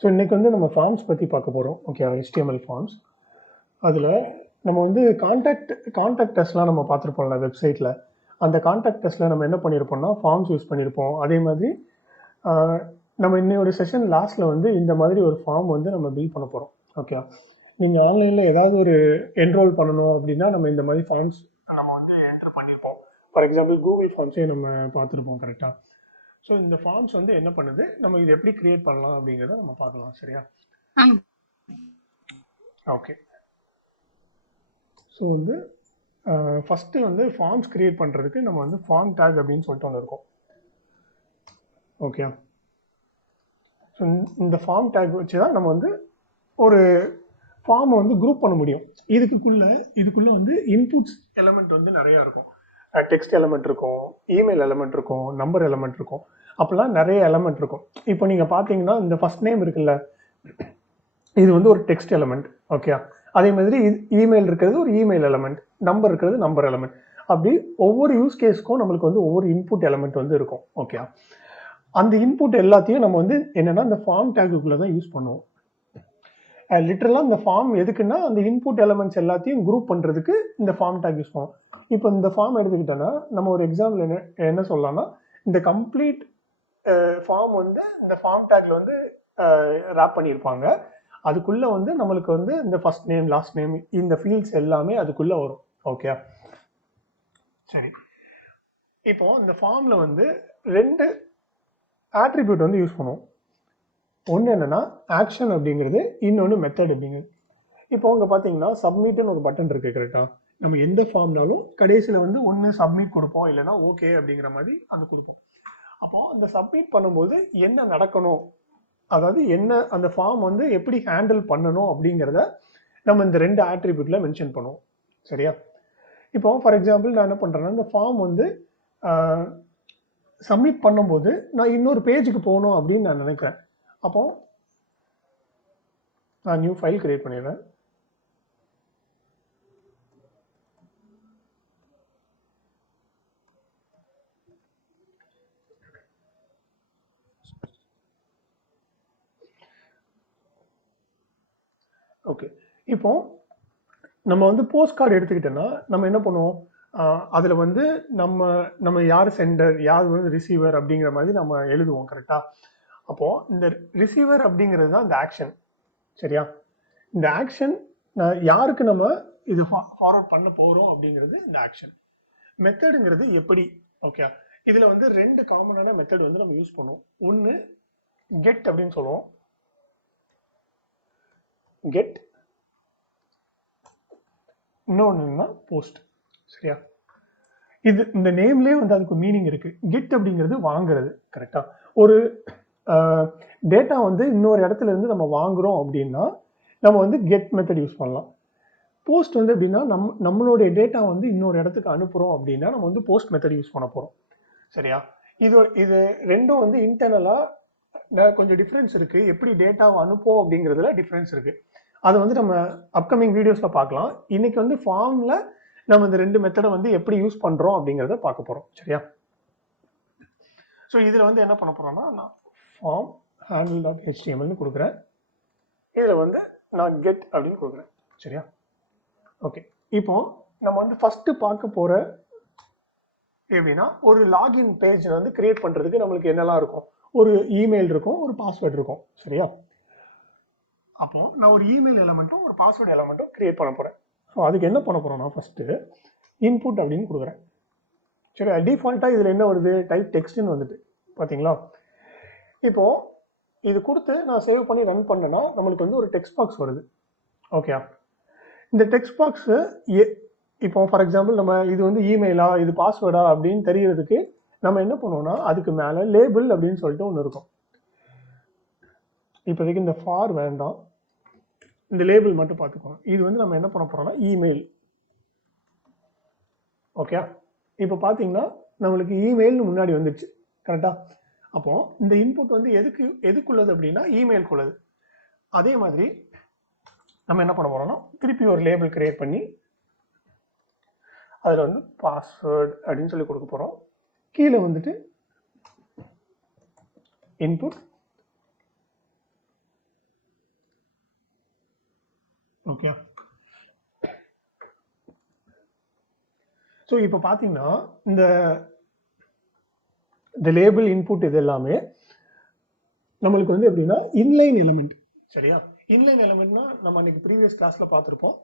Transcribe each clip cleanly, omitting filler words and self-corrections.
So இன்றைக்கி வந்து நம்ம ஃபார்ம்ஸ் பற்றி பார்க்க போகிறோம். Okay, HTML forms. அதில் நம்ம வந்து கான்டாக்ட் டெஸ்ட்லாம் நம்ம பார்த்துருப்போம்ல வெப்சைட்டில். அந்த கான்டாக்ட் டெஸ்ட்டில் நம்ம என்ன பண்ணியிருப்போம்னா ஃபார்ம்ஸ் யூஸ் பண்ணியிருப்போம். அதே மாதிரி நம்ம இன்னையோட செஷன் லாஸ்ட்டில் வந்து இந்த மாதிரி ஒரு ஃபார்ம் வந்து நம்ம பில்ட் பண்ண போகிறோம். ஓகே, நீங்கள் ஆன்லைனில் ஏதாவது ஒரு என்ரோல் பண்ணணும் அப்படின்னா நம்ம இந்த மாதிரி ஃபார்ம்ஸ் நம்ம வந்து என்டர் பண்ணியிருப்போம். ஃபார் எக்ஸாம்பிள் கூகுள் ஃபார்ம்ஸே நம்ம பார்த்துருப்போம் கரெக்டாக. ஸோ இந்த ஃபார்ம்ஸ் வந்து என்ன பண்ணுது, நம்ம இது எப்படி கிரியேட் பண்ணலாம் அப்படிங்கிறத நம்ம பார்க்கலாம். சரியா? ஓகே, ஸோ வந்து ஃபஸ்ட்டு வந்து ஃபார்ம்ஸ் கிரியேட் பண்ணுறதுக்கு நம்ம வந்து ஃபார்ம் டேக் அப்படின்னு சொல்லிட்டு ஒன்று இருக்கும். ஓகே, ஸோ இந்த ஃபார்ம் டேக் வச்சு தான் நம்ம வந்து ஒரு ஃபார்மை வந்து குரூப் பண்ண முடியும். இதுக்குள்ளே வந்து இன்புட்ஸ் எலமெண்ட் வந்து நிறையா இருக்கும். டெக்ஸ்ட் எலமெண்ட் இருக்கும், இமெயில் எலமெண்ட் இருக்கும், நம்பர் எலமெண்ட் இருக்கும், அப்போல்லாம் நிறைய எலமெண்ட் இருக்கும். இப்போ நீங்கள் பார்த்தீங்கன்னா இந்த ஃபர்ஸ்ட் நேம் இருக்குல்ல, இது வந்து ஒரு டெக்ஸ்ட் எலமெண்ட். ஓகே, அதே மாதிரி இமெயில் இருக்கிறது ஒரு இமெயில் எலமெண்ட், நம்பர் இருக்கிறது நம்பர் எலமெண்ட். அப்படி ஒவ்வொரு யூஸ் கேஸ்க்கும் நம்மளுக்கு வந்து ஒவ்வொரு இன்புட் எலமெண்ட் வந்து இருக்கும். ஓகே, அந்த இன்புட் எல்லாத்தையும் நம்ம வந்து என்னன்னா இந்த ஃபார்ம் டேக்குக்குள்ளே தான் யூஸ் பண்ணுவோம். லிட்டரலாக இந்த ஃபார்ம் எதுக்குன்னா அந்த இன்புட் எலமெண்ட்ஸ் எல்லாத்தையும் குரூப் பண்ணுறதுக்கு இந்த ஃபார்ம் டேக் யூஸ் பண்ணுவோம். இப்போ இந்த ஃபார்ம் எடுத்துக்கிட்டோன்னா நம்ம ஒரு எக்ஸாம்பிள் என்ன சொல்லலாம்னா, இந்த கம்ப்ளீட் ஃபார்ம் வந்து இந்த ஃபார்ம் டேக்ல வந்து ரேப் பண்ணியிருப்பாங்க. அதுக்குள்ளே வந்து நம்மளுக்கு வந்து இந்த ஃபர்ஸ்ட் நேம் லாஸ்ட் நேம் இந்த ஃபீல்ட்ஸ் எல்லாமே அதுக்குள்ளே வரும். ஓகே, சரி. இப்போ இந்த ஃபார்மில் வந்து 2 ஆட்ரிபியூட் வந்து யூஸ் பண்ணுவோம். ஒன்று என்னன்னா ஆக்ஷன் அப்படிங்கிறது, இன்னொன்று மெத்தட் அப்படிங்கிறது. இப்போ அங்கே பார்த்தீங்கன்னா சப்மிட்னு ஒரு பட்டன் இருக்குது கரெக்டாக. நம்ம எந்த ஃபார்ம்னாலும் கடைசியில் வந்து ஒன்று சப்மிட் கொடுப்போம், இல்லைனா ஓகே அப்படிங்கிற மாதிரி அது கொடுப்போம். அப்போ அந்த சப்மிட் பண்ணும்போது என்ன நடக்கணும், அதாவது என்ன அந்த ஃபார்ம் வந்து எப்படி ஹேண்டில் பண்ணணும் அப்படிங்கிறத நம்ம இந்த 2 ஆட்ரிபியூட்ல மென்ஷன் பண்ணுவோம். சரியா? இப்போ ஃபார் எக்ஸாம்பிள் நான் என்ன பண்ணுறேன்னா இந்த ஃபார்ம் வந்து சப்மிட் பண்ணும்போது நான் இன்னொரு பேஜுக்கு போகணும் அப்படின்னு நான் நினைக்கிறேன். அப்போ நான் நியூ ஃபைல் கிரியேட் பண்ணிடுறேன். ஓகே, இப்போ நம்ம வந்து போஸ்ட் கார்டு எடுத்துக்கிட்டோன்னா நம்ம என்ன பண்ணுவோம், அதில் வந்து நம்ம யார் சென்டர் யார் வந்து ரிசீவர் அப்படிங்கிற மாதிரி நம்ம எழுதுவோம் கரெக்டாக. அப்போது இந்த ரிசீவர் அப்படிங்கிறது தான் இந்த ஆக்ஷன். சரியா? இந்த ஆக்ஷன் யாருக்கு நம்ம இது ஃபார்வர்ட் பண்ண போகிறோம் அப்படிங்கிறது இந்த ஆக்ஷன். மெத்தடுங்கிறது எப்படி? ஓகே, இதில் வந்து 2 காமனான மெத்தட் வந்து நம்ம யூஸ் பண்ணுவோம். ஒன்று கெட் அப்படின்னு சொல்லுவோம், கெட். இன்னொன்றுன்னா போஸ்ட். சரியா? இது இந்த நேம்லேயே வந்து அதுக்கு மீனிங் இருக்கு. கெட் அப்படிங்கிறது வாங்குறது கரெக்டா. ஒரு டேட்டா வந்து இன்னொரு இடத்துல இருந்து நம்ம வாங்குறோம் அப்படின்னா நம்ம வந்து கெட் மெத்தட் யூஸ் பண்ணலாம். போஸ்ட் வந்து எப்படின்னா நம்மளுடைய டேட்டா வந்து இன்னொரு இடத்துக்கு அனுப்புகிறோம் அப்படின்னா நம்ம வந்து போஸ்ட் மெத்தட் யூஸ் பண்ண போகிறோம். சரியா? இது ரெண்டும் வந்து இன்டர்னலாக கொஞ்சம் டிஃப்ரென்ஸ் இருக்குது. எப்படி டேட்டாவை அனுப்போம் அப்படிங்கிறதுல டிஃப்ரென்ஸ் இருக்குது. அதை வந்து நம்ம அப்கமிங் வீடியோஸில் பார்க்கலாம். இன்னைக்கு வந்து ஃபார்மில் நம்ம இந்த 2 மெத்தடை வந்து எப்படி யூஸ் பண்ணுறோம் அப்படிங்கிறத பார்க்க போகிறோம். சரியா? ஸோ இதில் வந்து என்ன பண்ண போகிறோம்னா நான் ஃபார்ம் handle.htmlனு கொடுக்குறேன். இதில் வந்து நான் கெட் அப்படின்னு கொடுக்குறேன். சரியா? ஓகே, இப்போ நம்ம வந்து ஃபஸ்ட்டு பார்க்க போகிற எப்படின்னா ஒரு லாகின் பேஜ் வந்து கிரியேட் பண்ணுறதுக்கு நம்மளுக்கு என்னெல்லாம் இருக்கும், ஒரு இமெயில் இருக்கும், ஒரு பாஸ்வேர்டு இருக்கும். சரியா? அப்போ நான் ஒரு இமெயில் எலமெண்ட்டும் ஒரு பாஸ்வேர்டு எலமெண்ட்டும் கிரியேட் பண்ண போகிறேன். ஸோ அதுக்கு என்ன பண்ண போகிறோம்னா ஃபஸ்ட்டு இன்புட் அப்படின்னு கொடுக்குறேன். சரி, டிஃபால்ட்டாக இதில் என்ன வருது, டைப் டெக்ஸ்ட்னு வந்துட்டு பார்த்தீங்களா. இப்போது இது கொடுத்து நான் சேவ் பண்ணி ரன் பண்ணேன்னா நம்மளுக்கு வந்து ஒரு டெக்ஸ்ட் பாக்ஸ் வருது. ஓகே, இந்த டெக்ஸ்ட் பாக்ஸு இப்போ ஃபார் எக்ஸாம்பிள் நம்ம இது வந்து இமெயிலா இது பாஸ்வேர்டா அப்படின்னு தெரியறதுக்கு நம்ம என்ன பண்ணுவோம்னா அதுக்கு மேலே லேபிள் அப்படின்னு சொல்லிட்டு ஒன்று இருக்கும். இப்போதைக்கு இந்த ஃபார் வேண்டாம், இந்த லேபிள் மட்டும் பார்த்துக்கோங்க. இது வந்து நம்ம என்ன பண்ண போகிறோம்னா இமெயில். ஓகே, இப்போ பார்த்தீங்கன்னா நம்மளுக்கு இமெயில்னு முன்னாடி வந்துடுச்சு கரெக்டாக. அப்போ இந்த இன்புட் வந்து எதுக்குள்ளது அப்படின்னா இமெயிலுக்குள்ளது. அதே மாதிரி நம்ம என்ன பண்ண போகிறோம்னா திருப்பி ஒரு லேபிள் கிரியேட் பண்ணி அதில் வந்து பாஸ்வேர்டு அப்படின்னு சொல்லி கொடுக்க போகிறோம். கீழே வந்துட்டு இன்புட் ஓகே. ஸோ இப்போ பார்த்தீங்கன்னா இந்த லேபிள் இன்புட் இது எல்லாமே நம்மளுக்கு வந்து எப்படின்னா இன்லைன் எலிமெண்ட். சரியா? இன்லைன் எலிமெண்ட்னா நம்ம அன்னைக்கு ப்ரீவியஸ் கிளாஸ்ல பார்த்துருப்போம்.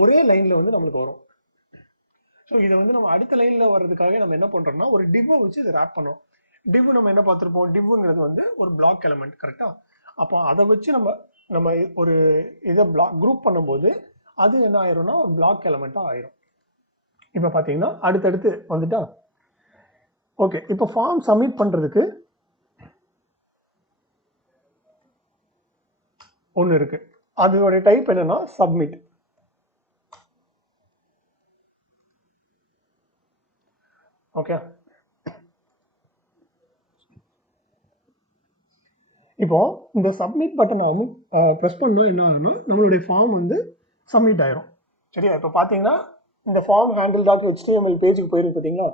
ஒரே லைன்ல வந்து நம்மளுக்கு வரும். ஸோ இதை வந்து நம்ம அடுத்த லைன்ல வர்றதுக்காக நம்ம என்ன பண்றோம்னா ஒரு டிவ்வை வச்சு இதை ரேப் பண்ணோம். டிவ் நம்ம என்ன பார்த்துருப்போம்? டிவ்ங்கிறது வந்து ஒரு பிளாக் எலிமெண்ட். கரெக்டா? அப்போ அதை வச்சு நம்ம ஒரு இதை பிளாக் குரூப் பண்ணும்போது அது என்ன ஆயிரும்னா ஒரு பிளாக் எலிமெண்டா ஆயிரும். இப்போ பார்த்தீங்கன்னா அடுத்தடுத்து வந்துட்டா. ஓகே. இப்போ ஃபார்ம் சப்மிட் பண்றதுக்கு ஒன்று இருக்கு. அதோட டைப் என்னன்னா சப்மிட். ஓகே. இப்போ இந்த சப்மிட் பட்டனை ப்ரெஸ் பண்ணா என்ன ஆகும்னா நம்மளுடைய ஃபார்ம் வந்து சப்மிட் ஆயிரும். சரியா? இப்போ பார்த்தீங்கன்னா இந்த ஃபார்ம் ஹேண்டில் டாட் HTML பேஜுக்கு போயிருக்கு பார்த்தீங்களா?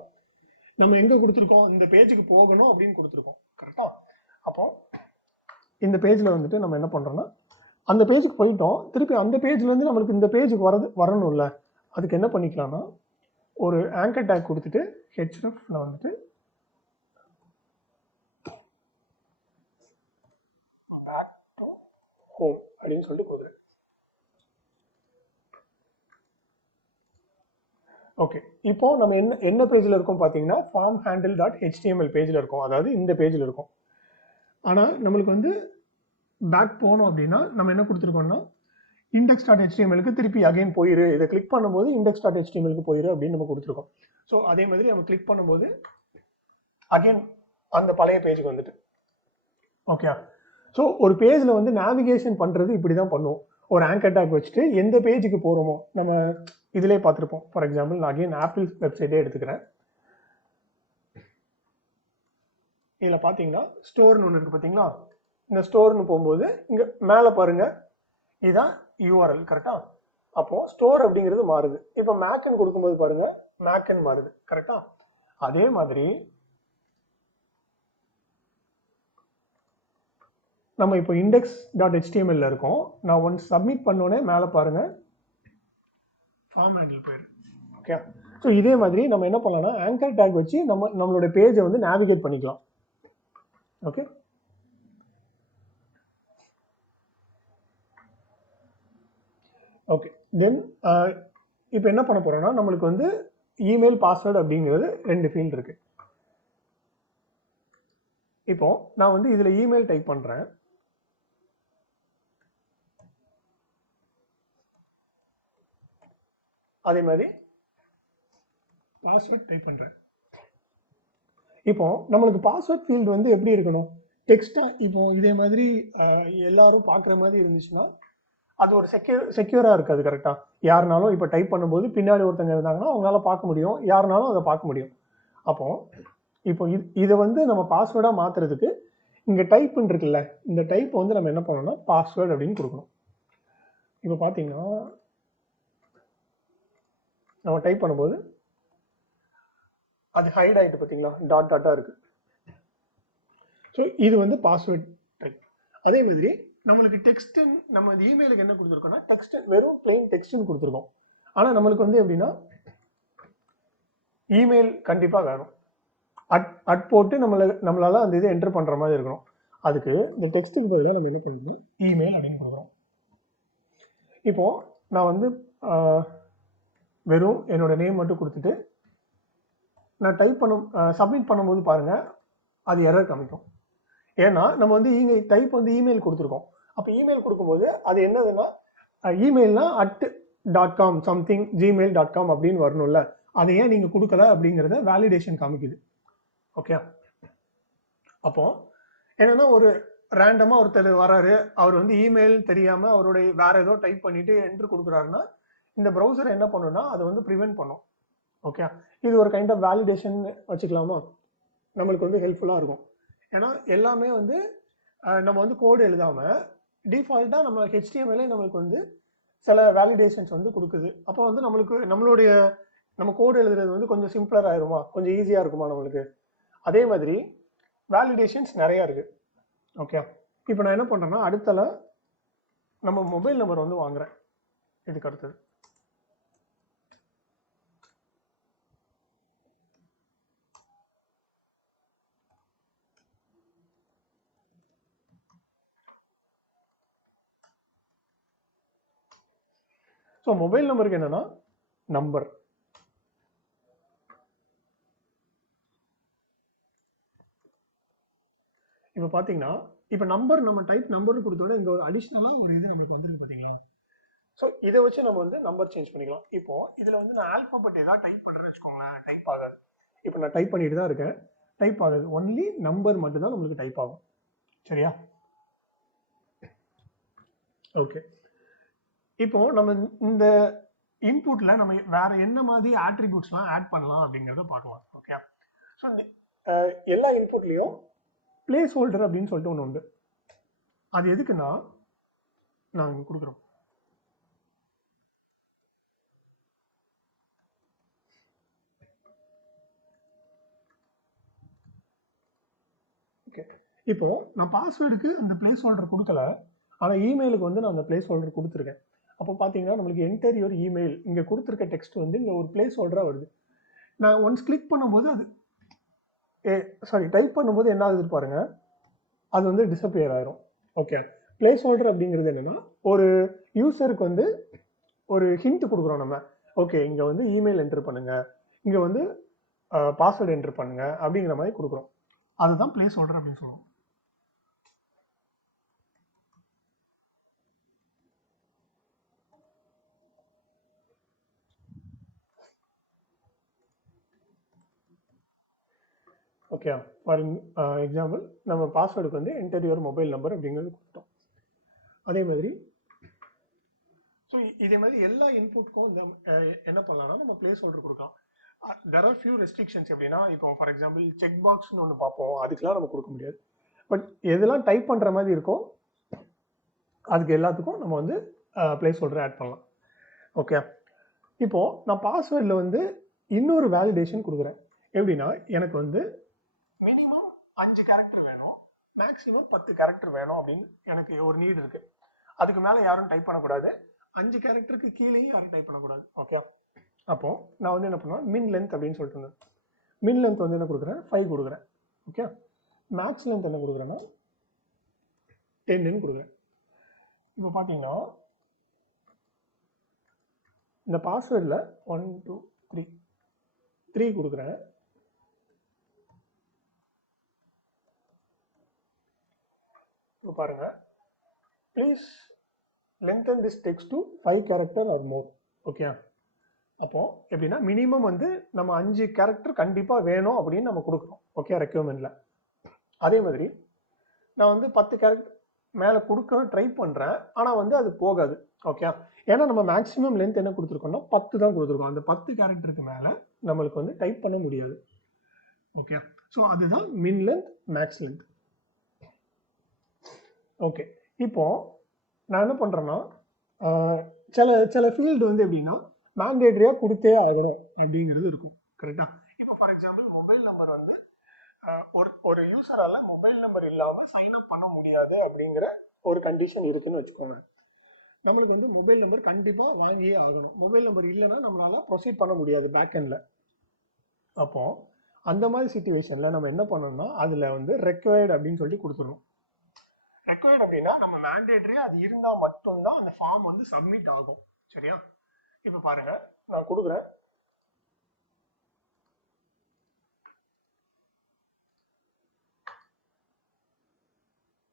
நம்ம எங்கே கொடுத்துருக்கோம்? இந்த பேஜுக்கு போகணும் அப்படின்னு கொடுத்துருக்கோம். கரெக்டா? அப்போ இந்த பேஜில் வந்துட்டு நம்ம என்ன பண்ணுறோம்னா அந்த பேஜுக்கு போயிட்டோம். திருப்பி அந்த பேஜ்லேருந்து நம்மளுக்கு இந்த பேஜுக்கு வரணும்ல, அதுக்கு என்ன பண்ணிக்கலாம்னா ஒரு ஆங்கர் டேக் கொடுத்துட்டு href நான் வந்துட்டு பேக் டு ஹோம் அப்படின்னு சொல்லிட்டு கொடுக்குறேன். ஓகே. இப்போ நம்ம என்ன பேஜில் இருக்கோம் பார்த்தீங்கன்னா ஃபார்ம் ஹேண்டில் டாட் HTML பேஜில் இருக்கும். அதாவது இந்த பேஜில் இருக்கும். ஆனால் நம்மளுக்கு வந்து பேக் போகணும் அப்படின்னா நம்ம என்ன கொடுத்துருக்கோம்னா இண்டெக்ஸ் டாட் HTMLக்கு திருப்பி அகைன் போயிரு. இதை கிளிக் பண்ணும்போது இண்டெக்ஸ் டாட் HTMLக்கு போயிரு அப்படின்னு நம்ம கொடுத்துருக்கோம். ஸோ அதே மாதிரி நம்ம கிளிக் பண்ணும்போது அகைன் அந்த பழைய பேஜுக்கு வந்துட்டு. ஓகே. ஸோ ஒரு பேஜில் வந்து நேவிகேஷன் பண்ணுறது இப்படி தான் பண்ணுவோம். ஒரு ஆங்கர் டேக் வச்சுட்டு எந்த பேஜுக்கு போகிறோமோ நம்ம இதிலே பார்த்துருப்போம். ஃபார் எக்ஸாம்பிள் நான் அகைன் ஆப்பிள் வெப்சைட்டே எடுத்துக்கிறேன். இதில் பார்த்தீங்கன்னா ஸ்டோர்னு ஒன்று இருக்குது பார்த்தீங்களா? இந்த ஸ்டோர்னு போகும்போது இங்கே மேலே பாருங்கள் இதுதான் யூஆர்எல். கரெக்டா? அப்போது ஸ்டோர் அப்படிங்கிறது மாறுது. இப்போ மேக்கன் கொடுக்கும்போது பாருங்கள் மேக்கன் மாறுது. கரெக்டா? அதே மாதிரி நம்ம இப்போ இண்டெக்ஸ் டாட் HTML இருக்கோம். நான் ஒன்ஸ் சப்மிட் பண்ணோன்னே மேலே பாருங்கள் ஃபார்ம் ஹேண்டில் போயிரு. ஓகே. ஸோ இதே மாதிரி நம்ம என்ன பண்ணலாம்னா ஆங்கர் டேக் வச்சு நம்மளோட பேஜை வந்து நேவிகேட் பண்ணிக்கலாம். ஓகே. ஓகே. தென் இப்போ என்ன பண்ண போறோம்னா நம்மளுக்கு வந்து இமெயில் பாஸ்வேர்டு அப்படிங்கிறது 2 ஃபீல்டு இருக்கு. இப்போ நான் வந்து இதில் இமெயில் டைப் பண்ணுறேன். அதே மாதிரி பாஸ்வேர்ட் டைப் பண்ணுறேன். இப்போ நம்மளுக்கு பாஸ்வேர்ட் ஃபீல்டு வந்து எப்படி இருக்கணும்? டெக்ஸ்ட்டாக இப்போ இதே மாதிரி எல்லாரும் பார்க்குற மாதிரி இருந்துச்சுன்னா அது ஒரு செக்யூராக இருக்காது. கரெக்டாக? யாருனாலும் இப்போ டைப் பண்ணும்போது பின்னாடி ஒருத்தங்க இருந்தாங்கன்னா அவங்களால பார்க்க முடியும், யாருனாலும் அதை பார்க்க முடியும். அப்போ இப்போ இதை வந்து நம்ம பாஸ்வேர்டாக மாற்றுறதுக்கு இங்கே டைப்னு இருக்குல்ல, இந்த டைப் வந்து நம்ம என்ன பண்ணணும்னா பாஸ்வேர்டு அப்படின்னு கொடுக்கணும். இப்போ பார்த்தீங்கன்னா நம்ம டைப் பண்ணும்போது அது ஹைட் ஆகிட்டு பார்த்தீங்களா, டாட் டாட்டாக இருக்குது. ஸோ இது வந்து பாஸ்வேர்ட் டைப். அதே மாதிரி நம்மளுக்கு டெக்ஸ்ட் நம்ம இமெயிலுக்கு என்ன கொடுத்துருக்கோம்னா டெக்ஸ்ட் வெறும் பிளெயின் டெக்ஸ்ட்னு கொடுத்துருக்கோம். ஆனால் நம்மளுக்கு வந்து எப்படின்னா இமெயில் கண்டிப்பாக வேணும். அட் போட்டு நம்மளால அந்த இதை என்டர் பண்ணுற மாதிரி இருக்கணும். அதுக்கு இந்த டெக்ஸ்ட்டுக்கு பதிலாக நம்ம என்ன பண்ணுறது இமெயில் அப்படின்னு கொடுக்குறோம். இப்போது நான் வந்து வெறும் என்னோட நேம் மட்டும் கொடுத்துட்டு நான் டைப் சப்மிட் பண்ணும்போது பாருங்கள் அது எரர் காமிக்கும். ஏன்னா நம்ம வந்து டைப் வந்து இமெயில் கொடுத்துருக்கோம். அப்போ இமெயில் கொடுக்கும்போது அது என்னதுன்னா இமெயில்னா @.com சம்திங் gmail.com அப்படின்னு வரணும்ல, அதை ஏன் நீங்கள் கொடுக்கல அப்படிங்கிறத வேலிடேஷன் காமிக்குது. ஓகே. அப்போ என்னன்னா ஒரு ரேண்டமாக ஒருத்தர் வராரு, அவர் வந்து இமெயில் தெரியாமல் அவருடைய வேற ஏதோ டைப் பண்ணிட்டு என்ட்ரு கொடுக்குறாருன்னா இந்த ப்ரௌசர் என்ன பண்ணுன்னா அதை வந்து ப்ரிவென்ட் பண்ணும். ஓகே. இது ஒரு கைண்ட் ஆஃப் வேலிடேஷன் வச்சுக்கலாமா? நம்மளுக்கு வந்து ஹெல்ப்ஃபுல்லாக இருக்கும். ஏன்னா எல்லாமே வந்து நம்ம வந்து கோடு எழுதாமல் டிஃபால்ட்டாக நம்ம HTML நம்மளுக்கு வந்து சில வேலிடேஷன்ஸ் வந்து கொடுக்குது. அப்போ வந்து நம்ம கோடு எழுதுறது வந்து கொஞ்சம் சிம்பிளர் ஆயிருமா, கொஞ்சம் ஈஸியாக இருக்குமா நம்மளுக்கு. அதே மாதிரி வேலிடேஷன்ஸ் நிறையா இருக்குது. ஓகே. இப்போ நான் என்ன பண்ணுறேன்னா அடுத்தல நம்ம மொபைல் நம்பர் வந்து வாங்குறேன். இதுக்கு அடுத்தது ஸோ மொபைல் நம்பருக்கு என்னன்னா நம்பர். இப்போ பார்த்தீங்கன்னா இப்போ நம்பர் நம்ம டைப் நம்பர்னு கொடுத்தோட இங்கே ஒரு அடிஷ்னலாக ஒரு இது நம்மளுக்கு வந்துருக்கு பார்த்தீங்களா. ஸோ இதை வச்சு நம்ம வந்து நம்பர் சேஞ்ச் பண்ணிக்கலாம். இப்போ இதில் வந்து நான் ஆல்பாபெட் ஏதாவது டைப் பண்ணுறேன்னு வச்சுக்கோங்களேன், டைப் ஆகாது. இப்போ நான் டைப் பண்ணிட்டு தான் இருக்கேன், டைப் ஆகாது. ஒன்லி நம்பர் மட்டும் தான் நம்மளுக்கு டைப் ஆகும். சரியா? ஓகே. இப்போ நம்ம இந்த இன்புட்ல நம்ம வேற என்ன மாதிரி ஆட்ரிபியூட்ஸ்லாம் ஆட் பண்ணலாம் அப்படிங்கிறத பார்க்கலாம். ஓகே. ஸோ எல்லா இன்புட்லேயும் பிளேஸ் ஹோல்டர் அப்படின்னு சொல்லிட்டு ஒன்று உண்டு. அது எதுக்குன்னா நாங்கள் கொடுக்குறோம். ஓகே. இப்போ நான் பாஸ்வேர்டுக்கு அந்த பிளேஸ் ஹோல்டர் கொடுக்கல, ஆனால் இமெயிலுக்கு வந்து நான் அந்த பிளேஸ் ஹோல்டர் கொடுத்துருக்கேன். அப்போ பார்த்தீங்கன்னா நம்மளுக்கு என்டர் யுவர் இமெயில் இங்கே கொடுத்துருக்க டெக்ஸ்ட் வந்து இங்கே ஒரு பிளேஸ் ஹோல்டராக வருது. நான் ஒன்ஸ் கிளிக் பண்ணும்போது அது டைப் பண்ணும்போது என்ன ஆகுது பாருங்க, அது வந்து டிஸப்பியர் ஆயிரும். ஓகே. பிளேஸ் ஹோல்டர் அப்படிங்கிறது என்னன்னா ஒரு யூசருக்கு வந்து ஒரு ஹிண்ட் கொடுக்குறோம் நம்ம. ஓகே, இங்கே வந்து இமெயில் என்டர் பண்ணுங்க, இங்கே வந்து பாஸ்வேர்டு என்டர் பண்ணுங்க அப்படிங்கிற மாதிரி கொடுக்குறோம். அதுதான் பிளேஸ் ஹோல்டர் அப்படின்னு சொல்லுவோம். ஓகே. ஃபார் எக்ஸாம்பிள் நம்ம பாஸ்வேர்டுக்கு வந்து என்டர் யுவர் மொபைல் நம்பர் அப்படிங்கிறது கொடுத்தோம். அதே மாதிரி ஸோ இதே மாதிரி எல்லா இன்புட்க்கும் இந்த என்ன பண்ணலாம்னா நம்ம பிளேஸ் ஹோல்டர் கொடுக்கலாம். There are few restrictions. எப்படின்னா இப்போ ஃபார் எக்ஸாம்பிள் செக் பாக்ஸ்னு ஒன்று பார்ப்போம், அதுக்கெலாம் நம்ம கொடுக்க முடியாது. பட் எதெல்லாம் டைப் பண்ணுற மாதிரி இருக்கோ அதுக்கு எல்லாத்துக்கும் நம்ம வந்து பிளேஸ் ஹோல்டர் ஆட் பண்ணலாம். ஓகே. இப்போது நான் பாஸ்வேர்டில் வந்து இன்னொரு வேலிடேஷன் கொடுக்குறேன். எப்படின்னா எனக்கு வந்து மினிமம் 5 கேரக்டர் வேணும், மேக்ஸிமம் 10 கேரக்டர் வேணும் அப்படின்னு எனக்கு ஒரு நீட் இருக்குது. அதுக்கு மேலே யாரும் டைப் பண்ணக்கூடாது, 5 கேரக்டருக்கு கீழேயும் யாரும் டைப் பண்ணக்கூடாது. ஓகே. அப்போ நான் வந்து என்ன பண்ணுவேன், மின் லென்த் அப்படின்னு சொல்லிட்டு இருந்தேன். மின் லென்த் வந்து என்ன கொடுக்குறேன், 5 கொடுக்குறேன். ஓகே. மேக்ஸ் லென்த் என்ன கொடுக்குறேன்னா 10ன்னு கொடுக்குறேன். இப்போ பார்த்தீங்கன்னா இந்த பாஸ்வேர்டில் 1 2 3 கொடுக்குறேன். இப்போ பாருங்க, please lengthen this text to 5 character or more. Okay. அப்போ எப்படின்னா மினிமம் வந்து நம்ம 5 கேரக்டர் கண்டிப்பாக வேணும் அப்படின்னு நம்ம கொடுக்குறோம். ஓகே, ரெக்யூர்மெண்ட்ல. அதே மாதிரி நான் வந்து 10 கேரக்டர் மேலே கொடுக்க ட்ரை பண்ணுறேன், ஆனால் வந்து அது போகாது. ஓகே. ஏன்னா நம்ம மேக்ஸிமம் லென்த் என்ன கொடுத்துருக்கோம்னா 10 தான் கொடுத்துருக்கோம். அந்த 10 கேரக்டருக்கு மேலே நம்மளுக்கு வந்து டைப் பண்ண முடியாது. ஓகே. ஸோ அதுதான் மின் லென்த், மேக்ஸ் லென்த். ஓகே. இப்போ நான் என்ன பண்ணுறேன்னா சில ஃபீல்டு வந்து எப்படின்னா மேண்டேட்டரியாக கொடுத்தே ஆகணும் அப்படிங்கிறது இருக்கும். கரெக்டாக? இப்போ ஃபார் எக்ஸாம்பிள் மொபைல் நம்பர் வந்து ஒரு யூசரால் மொபைல் நம்பர் இல்லாமல் சைன் அப் பண்ண முடியாது அப்படிங்கிற ஒரு கண்டிஷன் இருக்குன்னு வச்சுக்கோங்க. நம்மளுக்கு வந்து மொபைல் நம்பர் கண்டிப்பாக வாங்கியே ஆகணும். மொபைல் நம்பர் இல்லைன்னா நம்மளால ப்ரொசீட் பண்ண முடியாது பேக்எண்டில். அப்போ அந்த மாதிரி சிச்சுவேஷனில் நம்ம என்ன பண்ணணும்னா அதில் வந்து ரெக்வயர்டு அப்படின்னு சொல்லிட்டு கொடுத்துடணும். ரெக்வயர்டு அப்படின்னா நம்ம மேண்டேட்டரியாக அது இருந்தால் மட்டும்தான் அந்த ஃபார்ம் வந்து சப்மிட் ஆகும். சரியா? இப்போ பாருங்க, நான் கொடுக்குறேன்.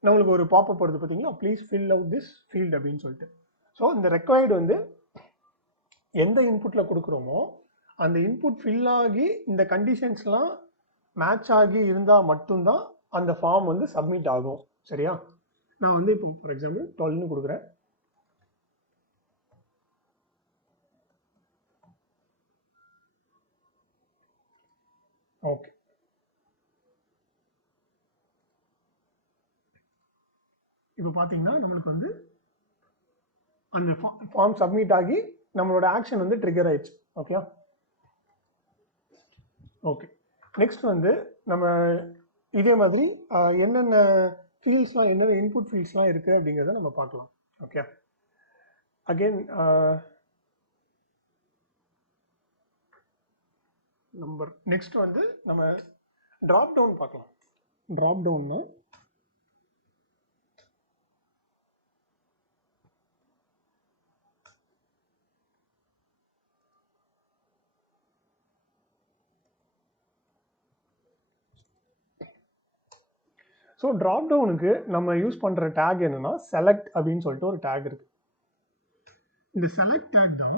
நம்மளுக்கு ஒரு பாப்அப் வருது பார்த்தீங்களா, please fill out this field அப்படின்னு சொல்லிட்டு. ஸோ இந்த ரெக்வயர்டு வந்து எந்த இன்புட்டில் கொடுக்குறோமோ அந்த இன்புட் ஃபில் ஆகி இந்த கண்டிஷன்ஸ்லாம் மேட்ச் ஆகி இருந்தால் மட்டும்தான் அந்த ஃபார்ம் வந்து சப்மிட் ஆகும். சரியா? நான் வந்து இப்போ ஃபார் எக்ஸாம்பிள் 12ன்னு கொடுக்குறேன். ஓகே. இப்போ பார்த்தீங்கன்னா நம்மளுக்கு வந்து அந்த ஃபார்ம் சப்மிட் ஆகி நம்மளோட ஆக்ஷன் வந்து ட்ரிகர் ஆயிடுச்சு. ஓகே. ஓகே. நெக்ஸ்ட் வந்து நம்ம இதே மாதிரி என்னென்ன ஃபீல்ட்ஸ்லாம், என்னென்ன இன்புட் ஃபீல்ட்ஸ்லாம் இருக்குது அப்படிங்கிறத நம்ம பார்க்கலாம். ஓகே. அகெயின் நம்பர் நெக்ஸ்ட் வந்து நம்ம ட்ராப் டவுன் பார்க்கலாம். ட்ராப் டவுன்னா ஸோ ட்ராப் டவுனுக்கு நம்ம யூஸ் பண்ணுற டேக் என்னன்னா செலக்ட் அப்படின்னு சொல்லிட்டு ஒரு டேக் இருக்கு. இந்த செலக்ட் டேக் தான்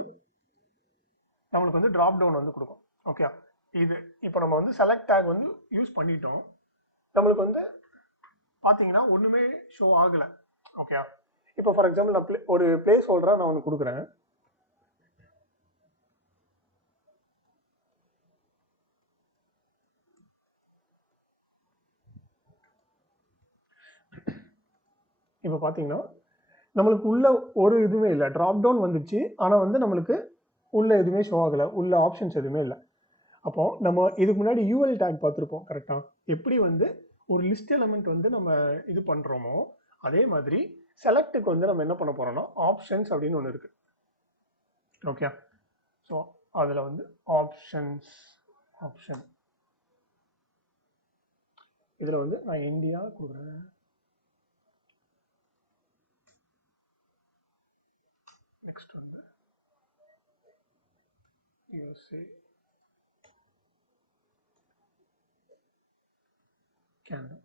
நம்மளுக்கு வந்து ட்ராப் டவுன் வந்து கொடுக்கும். ஓகே, இது இப்போ நம்ம வந்து செலக்ட் டேக் வந்து யூஸ் பண்ணிட்டோம். நம்மளுக்கு வந்து பார்த்தீங்கன்னா ஒன்றுமே ஷோ ஆகலை. ஓகே, இப்போ ஃபார் எக்ஸாம்பிள் நான் ஒரு பிளேஸ் ஹோல்டராக நான் ஒன்று கொடுக்குறேன். இப்போ பார்த்தீங்கன்னா நம்மளுக்கு உள்ள ஒரு இதுவுமே இல்லை, ட்ராப் டவுன் வந்துச்சு, ஆனால் வந்து நம்மளுக்கு உள்ள எதுவுமே ஷோ ஆகலை, உள்ள ஆப்ஷன்ஸ் எதுவுமே இல்லை. அப்போ நம்ம இதுக்கு முன்னாடி யூஎல் டேக் பார்த்துருப்போம் கரெக்டாக. எப்படி வந்து ஒரு லிஸ்ட் எலமெண்ட் வந்து நம்ம இது பண்ணுறோமோ அதே மாதிரி செலக்ட்டுக்கு வந்து நம்ம என்ன பண்ண போறோம்னா ஆப்ஷன்ஸ் அப்படின்னு ஒன்று இருக்கு. ஓகே, ஸோ அதில் வந்து ஆப்ஷன் இதில் வந்து நான் இந்தியா கொடுக்குறேன். நெக்ஸ்ட் வந்து யூஎஸ்ஏ, கேனடா.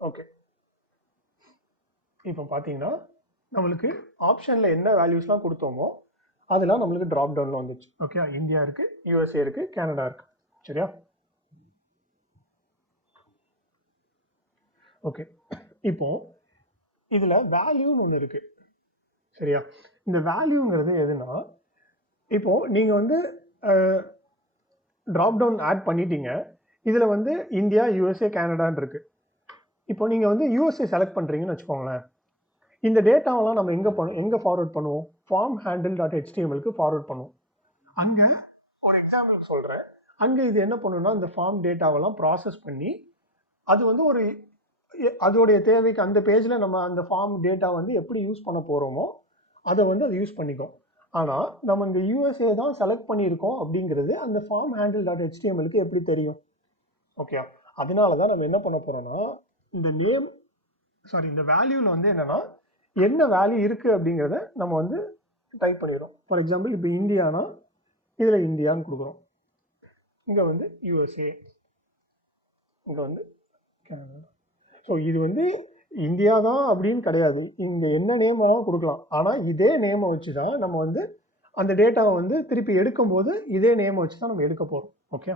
ஓகே, இப்போ பார்த்தீங்கன்னா நம்மளுக்கு ஆப்ஷனில் என்ன வேல்யூஸ்லாம் கொடுத்தோமோ அதெல்லாம் நம்மளுக்கு ட்ராப் டவுனில் வந்துச்சு. ஓகே, இந்தியா இருக்கு, யூஎஸ்ஏ இருக்கு, கேனடா இருக்கு. சரியா? ஓகே, இப்போ இதில் வேல்யூன்னு ஒன்று இருக்கு. சரியா? இந்த வேல்யூங்கிறது எதுனா, இப்போ நீங்கள் வந்து ட்ராப் டவுன் ஆட் பண்ணிட்டீங்க. இதில் வந்து இந்தியா, யூஎஸ்ஏ, கேனடான்னு இருக்கு. இப்போ நீங்கள் வந்து யூஎஸ்ஏ செலக்ட் பண்ணுறீங்கன்னு வச்சுக்கோங்களேன். இந்த டேட்டாவெல்லாம் நம்ம எங்கே ஃபார்வர்ட் பண்ணுவோம்? ஃபார்ம் ஹேண்டில் டாட் ஹெச்டிஎம்எல்க்கு ஃபார்வர்ட் பண்ணுவோம். அங்கே ஒரு எக்ஸாம்பிளுக்கு சொல்கிறேன். அங்கே இது என்ன பண்ணுன்னா இந்த ஃபார்ம் டேட்டாவெல்லாம் ப்ராசஸ் பண்ணி அது வந்து ஒரு அதோடைய தேவைக்கு அந்த பேஜில் நம்ம அந்த ஃபார்ம் டேட்டா வந்து எப்படி யூஸ் பண்ண போகிறோமோ அதை வந்து அது யூஸ் பண்ணிக்கும். ஆனால் நம்ம இங்கே யூஎஸ்ஏ தான் செலக்ட் பண்ணியிருக்கோம் அப்படிங்கிறது அந்த ஃபார்ம் ஹேண்டில் டாட் ஹெச்டிஎம்எலுக்கு எப்படி தெரியும்? ஓகே, அதனால தான் நம்ம என்ன பண்ண போகிறோம்னா இந்த இந்த வேல்யூவில் வந்து என்னென்னா என்ன வேல்யூ இருக்குது அப்படிங்கிறத நம்ம வந்து டைப் பண்ணிடுறோம். ஃபார் எக்ஸாம்பிள் இப்போ இந்தியானா இதில் இந்தியான்னு கொடுக்குறோம். இங்கே வந்து யூஎஸ்ஏ, இங்கே வந்து கேனடா. ஸோ இது வந்து இந்தியா தான் அப்படின்னு கிடையாது, இங்கே என்ன நேமாவும் கொடுக்கலாம். ஆனால் இதே நேமை வச்சு தான் நம்ம வந்து அந்த டேட்டாவை வந்து திருப்பி எடுக்கும்போது இதே நேமை வச்சு தான் நம்ம எடுக்க போகிறோம். ஓகே,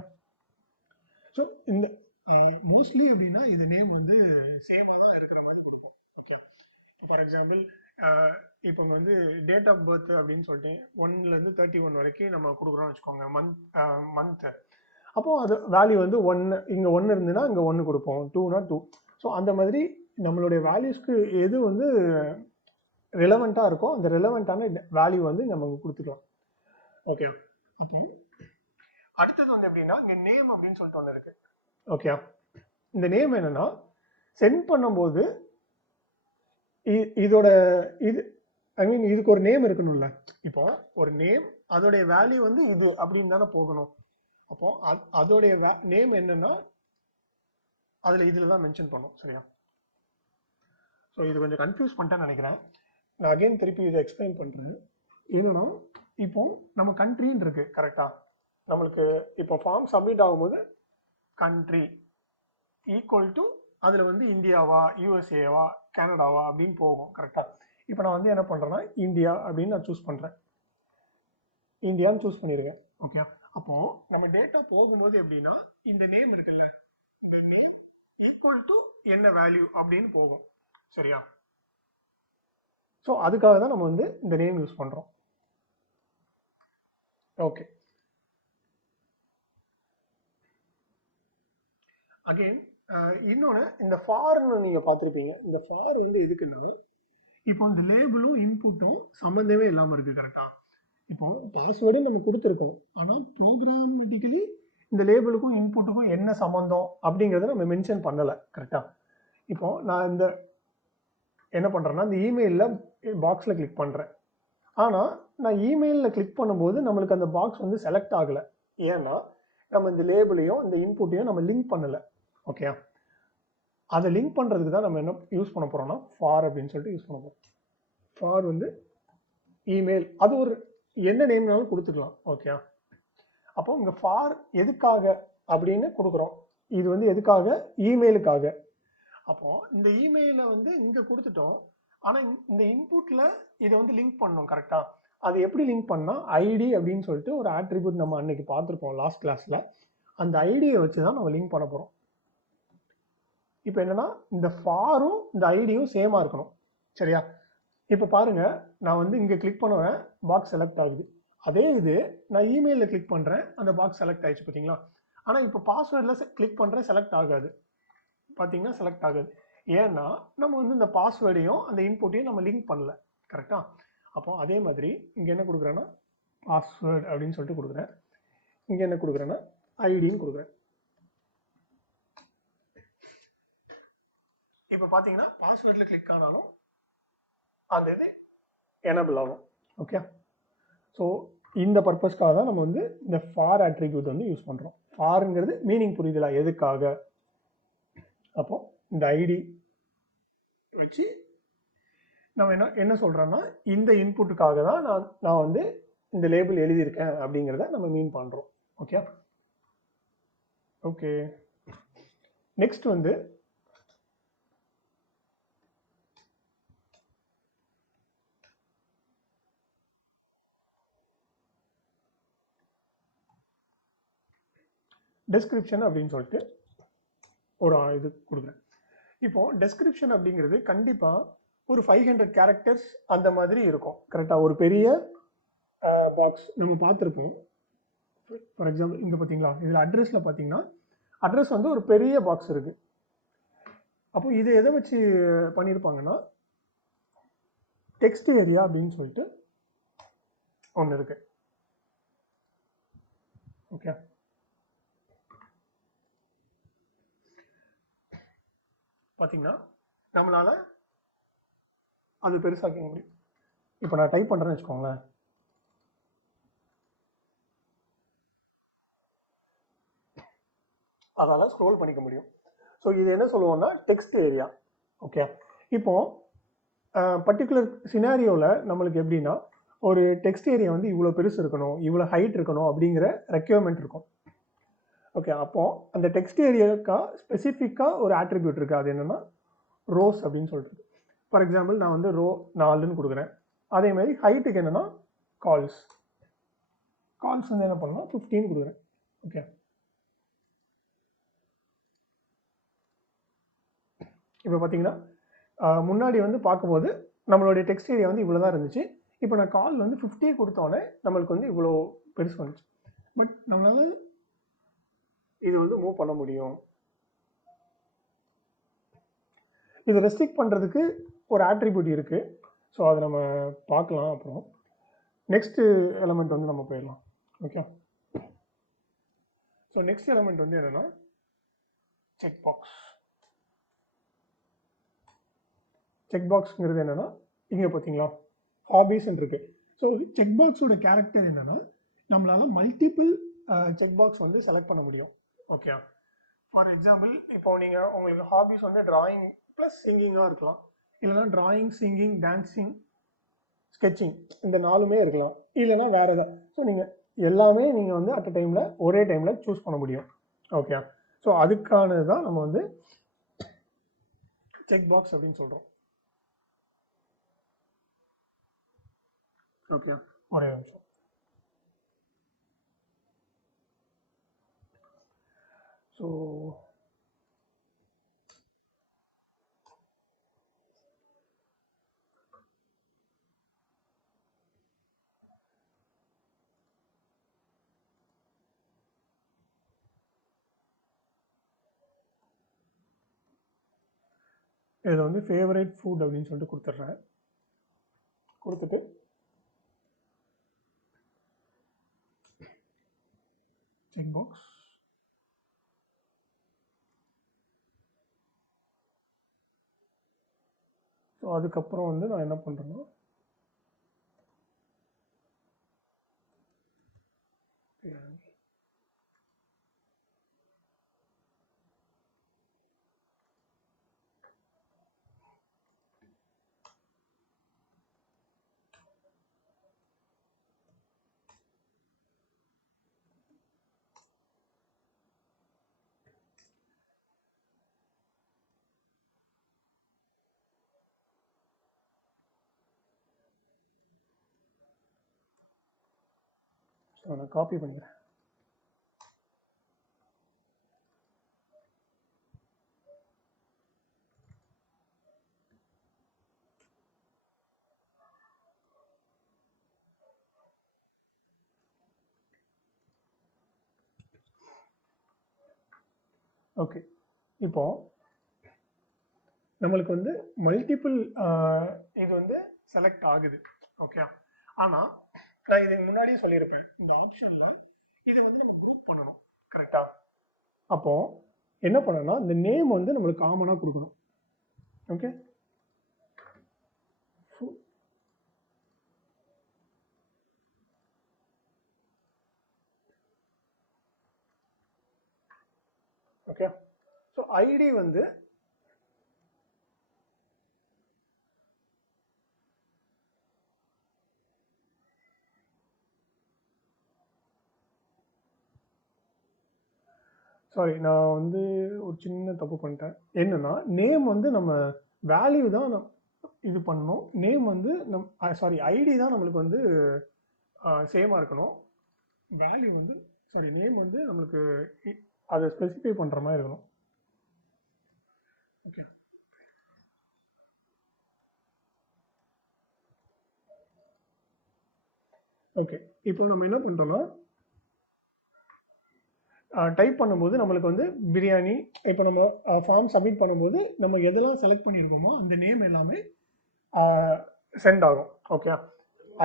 ஸோ இந்த மோஸ்ட்லி அப்படின்னா இந்த நேம் வந்து சேமாக தான் இருக்கிற மாதிரி கொடுக்கும். ஓகே, ஃபார் எக்ஸாம்பிள் இப்போ வந்து டேட் ஆஃப் பர்த் அப்படின்னு சொல்லிட்டு 1லேருந்து 31 வரைக்கும் நம்ம கொடுக்குறோம்னு வச்சுக்கோங்க, மந்த்து. அப்போது அது வேல்யூ வந்து 1, இங்கே 1 இருந்துன்னா இங்கே 1 கொடுப்போம், 2னா 2. ஸோ அந்த மாதிரி நம்மளுடைய வேல்யூஸ்க்கு எது வந்து ரெலவெண்ட்டாக இருக்கோ அந்த ரெலவெண்ட்டான வேல்யூ வந்து நம்ம கொடுத்துக்கலாம். ஓகே, அப்போ அடுத்தது வந்து எப்படின்னா இங்கே நேம் அப்படின்னு சொல்லிட்டு ஒன்று இருக்கு. ஓகே, இந்த நேம் என்னன்னா சென்ட் பண்ணும்போது இதோட இதுக்கு ஒரு நேம் இருக்கணும்ல. இப்போ ஒரு நேம் அதோடைய வேல்யூ வந்து இது அப்படின்னு தானே போகணும். அப்போ அதோடைய நேம் என்னன்னா அதில் இதில் தான் மென்ஷன் பண்ணும். சரியா? ஸோ இது கொஞ்சம் கன்ஃபியூஸ் பண்ணிட்டேன்னு நினைக்கிறேன். நான் அகைன் திருப்பி இதை எக்ஸ்பிளைன் பண்ணுறேன். என்னன்னா இப்போ நம்ம கண்ட்ரின்னு இருக்கு கரெக்டா. நம்மளுக்கு இப்போ ஃபார்ம் சப்மிட் ஆகும்போது கண்ட்ரி ஈக்குவல் டு அதில் வந்து இந்தியாவா, யூஎஸ்ஏவா, கனடாவா அப்படின்னு போகும் கரெக்டாக. இப்போ நான் வந்து என்ன பண்ணுறேன்னா இந்தியா அப்படின்னு நான் சூஸ் பண்ணுறேன், இந்தியான்னு சூஸ் பண்ணியிருக்கேன். ஓகே, அப்போ நம்ம டேட்டா போகும்போது எப்படின்னா இந்த நேம் இருக்குல்ல, ஈக்குவல் டு என்ன வேல்யூ அப்படின்னு போகும். சரியா? ஸோ அதுக்காக தான் நம்ம வந்து இந்த நேம் யூஸ் பண்ணுறோம். ஓகே, அகெயின் இன்னொன்று இந்த ஃபார்னு நீங்கள் பார்த்துருப்பீங்க. இந்த ஃபார் வந்து எதுக்குன்னா இப்போ இந்த லேபிளும் இன்புட்டும் சம்மந்தமே இல்லாமல் இருக்குது கரெக்டாக. இப்போ பாஸ்வேர்டு நம்ம கொடுத்துருக்கோம், ஆனால் ப்ரோக்ராமேட்டிக்கலி இந்த லேபிளுக்கும் இன்புட்டுக்கும் என்ன சம்மந்தம் அப்படிங்கிறத நம்ம மென்ஷன் பண்ணலை கரெக்டாக. இப்போ நான் இந்த என்ன பண்ணுறேன்னா இந்த இமெயிலில் பாக்ஸில் கிளிக் பண்ணுறேன். ஆனால் நான் இமெயிலில் கிளிக் பண்ணும்போது நம்மளுக்கு அந்த பாக்ஸ் வந்து செலக்ட் ஆகலை. ஏன்னா நம்ம இந்த லேபிளையும் இந்த இன்புட்டையும் நம்ம லிங்க் பண்ணலை. ஓகே, அதை லிங்க் பண்ணுறதுக்கு தான் நம்ம என்ன யூஸ் பண்ண போகிறோம்னா ஃபார் அப்படின்னு சொல்லிட்டு யூஸ் பண்ண போகிறோம். ஃபார் வந்து இமெயில், அது ஒரு என்ன நேம்னாலும் கொடுத்துக்கலாம். ஓகே, அப்போ இங்கே ஃபார் எதுக்காக அப்படின்னு கொடுக்குறோம். இது வந்து எதுக்காக? இமெயிலுக்காக. அப்போ இந்த இமெயிலை வந்து இங்கே கொடுத்துட்டோம். ஆனால் இந்த இன்புட்டில் இதை வந்து லிங்க் பண்ணணும் கரெக்டாக. அது எப்படி லிங்க் பண்ணால் ஐடி அப்படின்னு சொல்லிட்டு ஒரு ஆட்ரிபியூட் நம்ம அன்னைக்கு பார்த்துருப்போம் லாஸ்ட் கிளாஸில். அந்த ஐடியை வச்சு தான் நம்ம லிங்க் பண்ண போகிறோம். இப்போ என்னன்னா இந்த ஃபாரும் இந்த ஐடியும் சேமாக இருக்கணும். சரியா? இப்போ பாருங்க, நான் வந்து இங்கே கிளிக் பண்ணுவேன், பாக்ஸ் செலக்ட் ஆகுது. அதே இது நான் இமெயிலில் கிளிக் பண்ணுறேன், அந்த பாக்ஸ் செலக்ட் ஆயிடுச்சு பார்த்தீங்களா? ஆனால் இப்போ பாஸ்வேர்டில் கிளிக் பண்ணுறேன், செலக்ட் ஆகாது. பார்த்தீங்கன்னா செலக்ட் ஆகுது. ஏன்னா நம்ம வந்து இந்த பாஸ்வேர்டையும் அந்த இன்புட்டையும் நம்ம லிங்க் பண்ணல. கரெக்டா? அப்போ அதே மாதிரி இங்கே என்ன கொடுக்குறேன்னா பாஸ்வேர்டு அப்படின்னு சொல்லிட்டு கொடுக்குறேன். இங்கே என்ன கொடுக்குறேன்னா ஐடின்னு கொடுக்குறேன். இப்போ பார்த்தீங்கன்னா பாஸ்வேர்டில் கிளிக் ஆனாலும் அது எனபிள் ஆகும். ஓகே, ஸோ இந்த பர்பஸ்க்காக தான் நம்ம வந்து இந்த ஃபார் அட்ரிபியூட் வந்து யூஸ் பண்ணுறோம். ஃபாருங்கிறது மீனிங் புரியுதுல, எதுக்காக. அப்போ இந்த ஐடி வச்சு நம்ம என்ன சொல்கிறோன்னா இந்த இன்புட்டுக்காக தான் நான் வந்து இந்த லேபிள் எழுதியிருக்கேன் அப்படிங்கிறத நம்ம மீன் பண்ணுறோம். ஓகே ஓகே நெக்ஸ்ட் வந்து டெஸ்கிரிப்ஷன் அப்படின்னு சொல்லிட்டு ஒரு இது கொடுக்குறேன். இப்போ டெஸ்கிரிப்ஷன் அப்படிங்கிறது கண்டிப்பாக ஒரு 500 கேரக்டர்ஸ் அந்த மாதிரி இருக்கும். கரெக்டாக ஒரு பெரிய பாக்ஸ் நம்ம பார்த்துருப்போம். ஃபார் எக்ஸாம்பிள் இங்கே பார்த்தீங்களா, இதில் அட்ரஸில் பார்த்தீங்கன்னா அட்ரஸ் வந்து ஒரு பெரிய பாக்ஸ் இருக்குது. அப்போ இது எதை வச்சு பண்ணியிருப்பாங்கன்னா டெக்ஸ்ட் ஏரியா அப்படின்னு சொல்லிட்டு ஒன்று இருக்கு. ஓகே, பார்த்தீங்கன்னா நம்மளால அது பெருசாக்க முடியும். இப்போ நான் டைப் பண்ணுறேன்னு வச்சுக்கோங்களேன். அதால் ஸ்க்ரோல் பண்ணிக்க முடியும். ஸோ இது என்ன சொல்லுவோம்னா டெக்ஸ்ட் ஏரியா. ஓகே, இப்போ பர்டிகுலர் சினாரியோவில் நம்மளுக்கு எப்படின்னா ஒரு டெக்ஸ்ட் ஏரியா வந்து இவ்வளோ பெருசு இருக்கணும், இவ்வளோ ஹைட் இருக்கணும் அப்படிங்கிற ரெக்யர்மெண்ட் இருக்கும். ஓகே, அப்போ அந்த டெக்ஸ்ட் ஏரியாவுக்கா ஸ்பெசிஃபிக்காக ஒரு ஆட்ரிபியூட் இருக்குது. அது என்னென்னா ரோஸ் அப்படின்னு சொல்லிட்டு. ஃபார் எக்ஸாம்பிள் நான் வந்து ரோ 4ன்னு கொடுக்குறேன். அதே மாதிரி ஹைட்டுக்கு என்னென்னா கால்ஸ் வந்து என்ன பண்ணலாம் 15 கொடுக்குறேன். ஓகே, இப்போ பார்த்தீங்கன்னா முன்னாடி வந்து பார்க்கும்போது நம்மளுடைய டெக்ஸ்ட் ஏரியா வந்து இவ்வளோ தான் இருந்துச்சு. இப்போ நான் கால் வந்து 50 கொடுத்தோன்னே நம்மளுக்கு வந்து இவ்வளோ பெருசு வந்துச்சு. பட் நம்மளால இது வந்து மூவ் பண்ண முடியும். இது ரெஸ்ட்ரிக்ட் பண்ணுறதுக்கு ஒரு ஆட்ரிபியூட் இருக்குது. ஸோ அதை நம்ம பார்க்கலாம். அப்புறம் நெக்ஸ்ட் எலமெண்ட் வந்து நம்ம போயிடலாம். ஓகே, ஸோ நெக்ஸ்ட் எலமெண்ட் வந்து என்னென்னா செக் பாக்ஸ். செக் பாக்ஸ்ங்கிறது என்னென்னா இங்கே பார்த்தீங்களா ஹாபீஸ்ன்னு இருக்கு. ஸோ செக் பாக்ஸோட கேரக்டர் என்னென்னா நம்மளால் மல்டிபிள் செக் பாக்ஸ் வந்து செலக்ட் பண்ண முடியும். ஓகே, ஃபார் எக்ஸாம்பிள் இப்போ நீங்கள் உங்களுக்கு ஹாபீஸ் வந்து டிராயிங் ப்ளஸ் சிங்கிங்காக இருக்கலாம், இல்லைனா டிராயிங், சிங்கிங், டான்ஸிங், ஸ்கெட்சிங், இந்த 4மே இருக்கலாம், இல்லைனா வேறு எதாவது. ஸோ நீங்கள் எல்லாமே நீங்கள் வந்து அட் அ டைமில் ஒரே டைமில் சூஸ் பண்ண முடியும். ஓகே, ஸோ அதுக்கானது தான் நம்ம வந்து செக் பாக்ஸ் அப்படின்னு சொல்கிறோம். ஓகே, ஒரே நிமிஷம். ஸோ இதில் வந்து ஃபேவரட் ஃபுட் அப்படின்னு சொல்லிட்டு கொடுத்துட்றேன். கொடுத்துட்டு செக் பாக்ஸ் ஸோ அதுக்கப்புறம் வந்து நான் என்ன பண்ணுறேன்னா ஸோ நான் காப்பி பண்ணிக்கிறேன். ஓகே, இப்போ நம்மளுக்கு வந்து மல்டிபிள் இது வந்து செலக்ட் ஆகுது. ஓகே, ஆனால் நான் இதுக்கு முன்னாடியே சொல்லியிருப்பேன், இந்த ஆப்ஷன்லாம் இதை வந்து நம்ம குரூப் பண்ணணும். கரெக்டா? அப்போ என்ன பண்ணணும்னா இந்த நேம் வந்து நம்மளுக்கு காமனாக கொடுக்கணும். Okay, okay. ஸோ ஐடி வந்து சாரி, நான் வந்து ஒரு சின்ன தப்பு பண்ணிட்டேன். என்னன்னா நேம் வந்து நம்ம வேல்யூ தான் இது பண்ணணும். நேம் வந்து சாரி ஐடி தான் நம்மளுக்கு வந்து சேமாக இருக்கணும். வேல்யூ வந்து சாரி நேம் வந்து நம்மளுக்கு அதை ஸ்பெசிஃபை பண்ணுற மாதிரி இருக்கணும். Okay, okay. இப்போ நம்ம என்ன பண்ணுறோம்னா டைப் பண்ணும்போது நம்மளுக்கு வந்து பிரியாணி, இப்போ நம்ம ஃபார்ம் சப்மிட் பண்ணும்போது நம்ம எதெல்லாம் செலக்ட் பண்ணியிருக்கோமோ அந்த நேம் எல்லாமே சென்ட் ஆகும். ஓகே,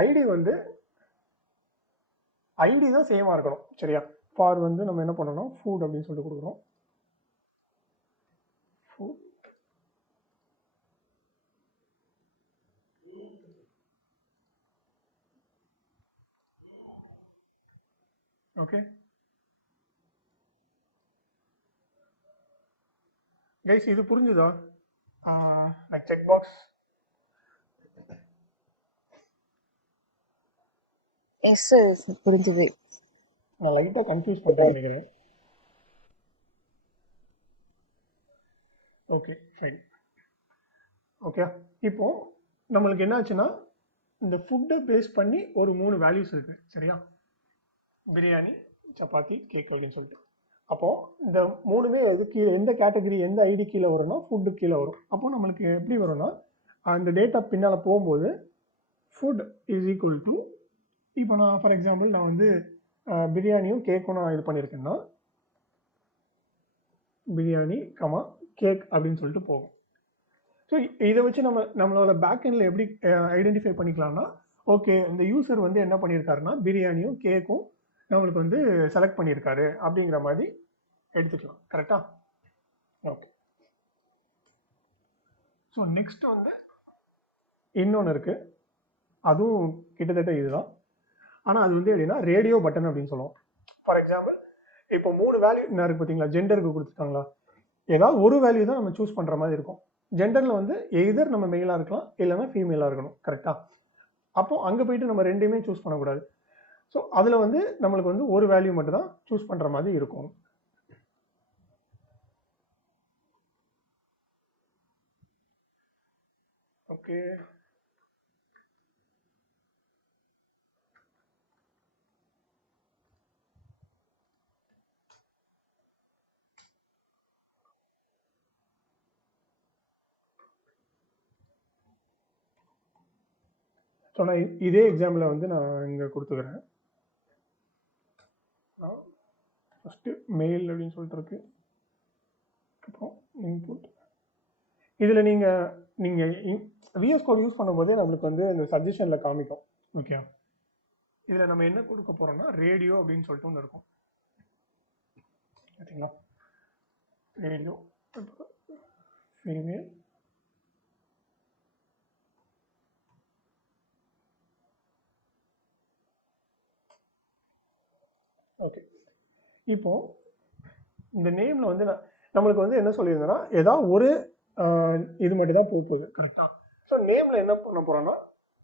ஐடி வந்து ஐடி தான் சேமாக இருக்கணும். சரியா? ஃபார் வந்து நம்ம என்ன பண்ணணும், ஃபுட் அப்படின்னு சொல்லிட்டு கொடுக்குறோம். ஃபுட், ஓகே கைஸ், இது புரிஞ்சுதா? Like check box. Yes sir, புரிஞ்சுது. நான் லைட்டாக கன்ஃபியூஸ் பண்ணிட்டேன் நினைக்கிறேன். Okay fine. ஓகே, இப்போ நம்மளுக்கு என்னாச்சுன்னா இந்த ஃபுட்டை பேஸ் பண்ணி ஒரு 3 வேல்யூஸ் இருக்கு. சரியா? பிரியாணி, சப்பாத்தி, கேக் அப்படின்னு சொல்லிட்டு. அப்போ இந்த 3மே எது கீழே, எந்த கேட்டகரி எந்த ஐடி கீழே வரும்னா ஃபுட்டு கீழே வரும். அப்போ நம்மளுக்கு எப்படி வரும்னா அந்த டேட்டா பின்னால் போகும்போது ஃபுட் இஸ் ஈக்குவல் டு, இப்போ நான் ஃபார் எக்ஸாம்பிள் நான் வந்து பிரியாணியும் கேக்கும் நான் இது பண்ணியிருக்கேன்னா பிரியாணி கமா கேக் அப்படின்னு சொல்லிட்டு போகும். ஸோ இதை வச்சு நம்மளோட பேக்எண்டில் எப்படி ஐடென்டிஃபை பண்ணிக்கலாம்னா, ஓகே இந்த யூசர் வந்து என்ன பண்ணியிருக்காருன்னா பிரியாணியும் கேக்கும் நம்மளுக்கு வந்து செலக்ட் பண்ணியிருக்காரு அப்படிங்கிற மாதிரி எடுத்துக்கலாம். கரெக்டா? ஓகே. ஸோ நெக்ஸ்ட் வந்து இன்னொன்று இருக்குது, அதுவும் கிட்டத்தட்ட இதுதான். ஆனால் அது வந்து எப்படின்னா ரேடியோ பட்டன் அப்படின்னு சொல்லுவோம். ஃபார் எக்ஸாம்பிள் இப்போ 3 வேல்யூ என்ன இருக்குது பார்த்தீங்களா, ஜெண்டருக்கு கொடுத்துருக்காங்களா, ஏதாவது ஒரு வேல்யூ தான் நம்ம சூஸ் பண்ணுற மாதிரி இருக்கும். ஜெண்டரில் வந்து எய்தர் நம்ம மெயிலாக இருக்கலாம் இல்லைன்னா ஃபீமேலாக இருக்கணும். கரெக்டாக? அப்போ அங்கே போயிட்டு நம்ம ரெண்டையுமே சூஸ் பண்ணக்கூடாது. ஸோ அதில் வந்து நம்மளுக்கு வந்து ஒரு வேல்யூ மட்டும் தான் சூஸ் பண்ணுற மாதிரி இருக்கும். ஓகே, ஸோ நான் இதே எக்ஸாம்பிளை வந்து நான் இங்கே கொடுத்துக்கிறேன். ஃபஸ்ட்டு மெயில் அப்படின்னு சொல்லிட்டு இருக்கு. அப்புறம் இன்புட். இதில் நீங்கள் விஎஸ் கோட் யூஸ் பண்ணும்போதே நம்மளுக்கு வந்து இந்த சஜஷனில் காமிக்கும். ஓகே, இதில் நம்ம என்ன கொடுக்க போகிறோம்னா ரேடியோ அப்படின்னு சொல்லிட்டு ஒன்று இருக்கும். பார்த்தீங்களா? ரேடியோ ஃபீமேல் இப்போ இந்த நேமில் வந்து நம்மளுக்கு வந்து என்ன சொல்லியிருந்தேன்னா ஏதாவது ஒரு இது மட்டும் தான் போகுது கரெக்டாக. ஸோ நேமில் என்ன பண்ண போகிறோன்னா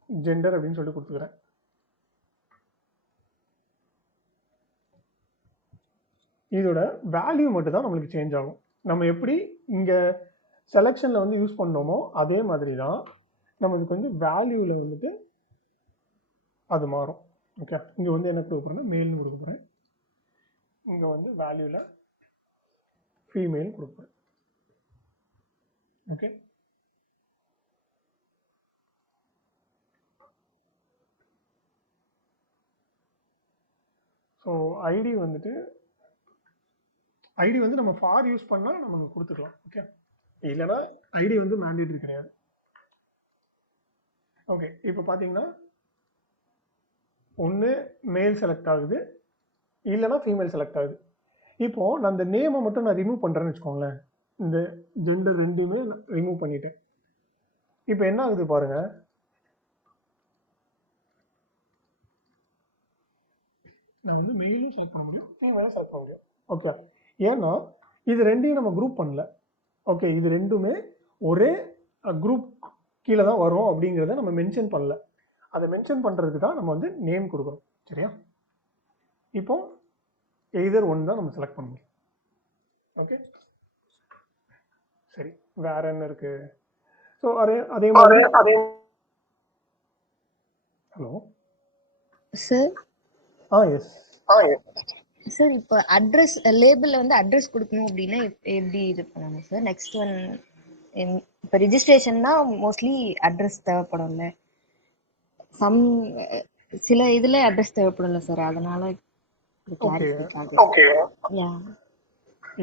ஜெண்டர் அப்படின்னு சொல்லி கொடுத்துக்கிறேன். இதோட வேல்யூ மட்டும் தான் நம்மளுக்கு சேஞ்ச் ஆகும். நம்ம எப்படி இங்கே செலெக்ஷனில் வந்து யூஸ் பண்ணோமோ அதே மாதிரி தான் நம்மளுக்கு வந்து வேல்யூவில் வந்துட்டு அது மாறும். ஓகே, இங்கே வந்து என்ன கொடுக்க போகிறேன்னா மேல்னு கொடுக்க போகிறேன். இங்கே வந்து வேல்யூவில் ஃபீமேல் கொடுப்பேன். ஓகே, ஸோ ஐடி வந்து நம்ம ஃபார் யூஸ் பண்ணால் நமக்கு கொடுத்துக்கலாம். ஓகே, இல்லைன்னா ஐடி வந்து மேண்டேட்டரி கிடையாது. ஓகே, இப்போ பார்த்தீங்கன்னா ஒன்று மேல் செலக்ட் ஆகுது, இல்லைன்னா ஃபீமேல் செலக்ட் ஆகுது. இப்போது நான் இந்த நேமை மட்டும் நான் ரிமூவ் பண்ணுறேன்னு வச்சுக்கோங்களேன். இந்த ஜெண்டர் ரெண்டுமே ரிமூவ் பண்ணிட்டேன். இப்போ என்ன ஆகுது பாருங்க, நான் வந்து மெயிலும் செலக்ட் பண்ண முடியும், ஃபீமேலும் செலக்ட் பண்ண முடியும். ஓகே, ஏன்னா இது ரெண்டையும் நம்ம குரூப் பண்ணல. ஓகே, இது ரெண்டுமே ஒரே குரூப் கீழே தான் வரும் அப்படிங்கிறத நம்ம மென்ஷன் பண்ணல. அதை மென்ஷன் பண்ணுறதுக்கு தான் நம்ம வந்து நேம் கொடுக்குறோம். சரியா, இப்போ எய்தர் ஒன் தான் நம்ம செலக்ட் பண்ண முடியும். ஓகே, சரி, வேற என்ன இருக்கு? ஸோ அதே மாதிரி ஹலோ சார். எஸ் சார், இப்போ அட்ரஸ் லேபிளில் வந்து அட்ரஸ் கொடுக்கணும் அப்படின்னா எப்படி இது பண்ணணும் சார்? நெக்ஸ்ட் ஒன், இப்போ ரிஜிஸ்ட்ரேஷன்னா மோஸ்ட்லி அட்ரஸ் தேவைப்படும்ல, சம் சில இதில் அட்ரஸ் தேவைப்படும்ல சார், அதனால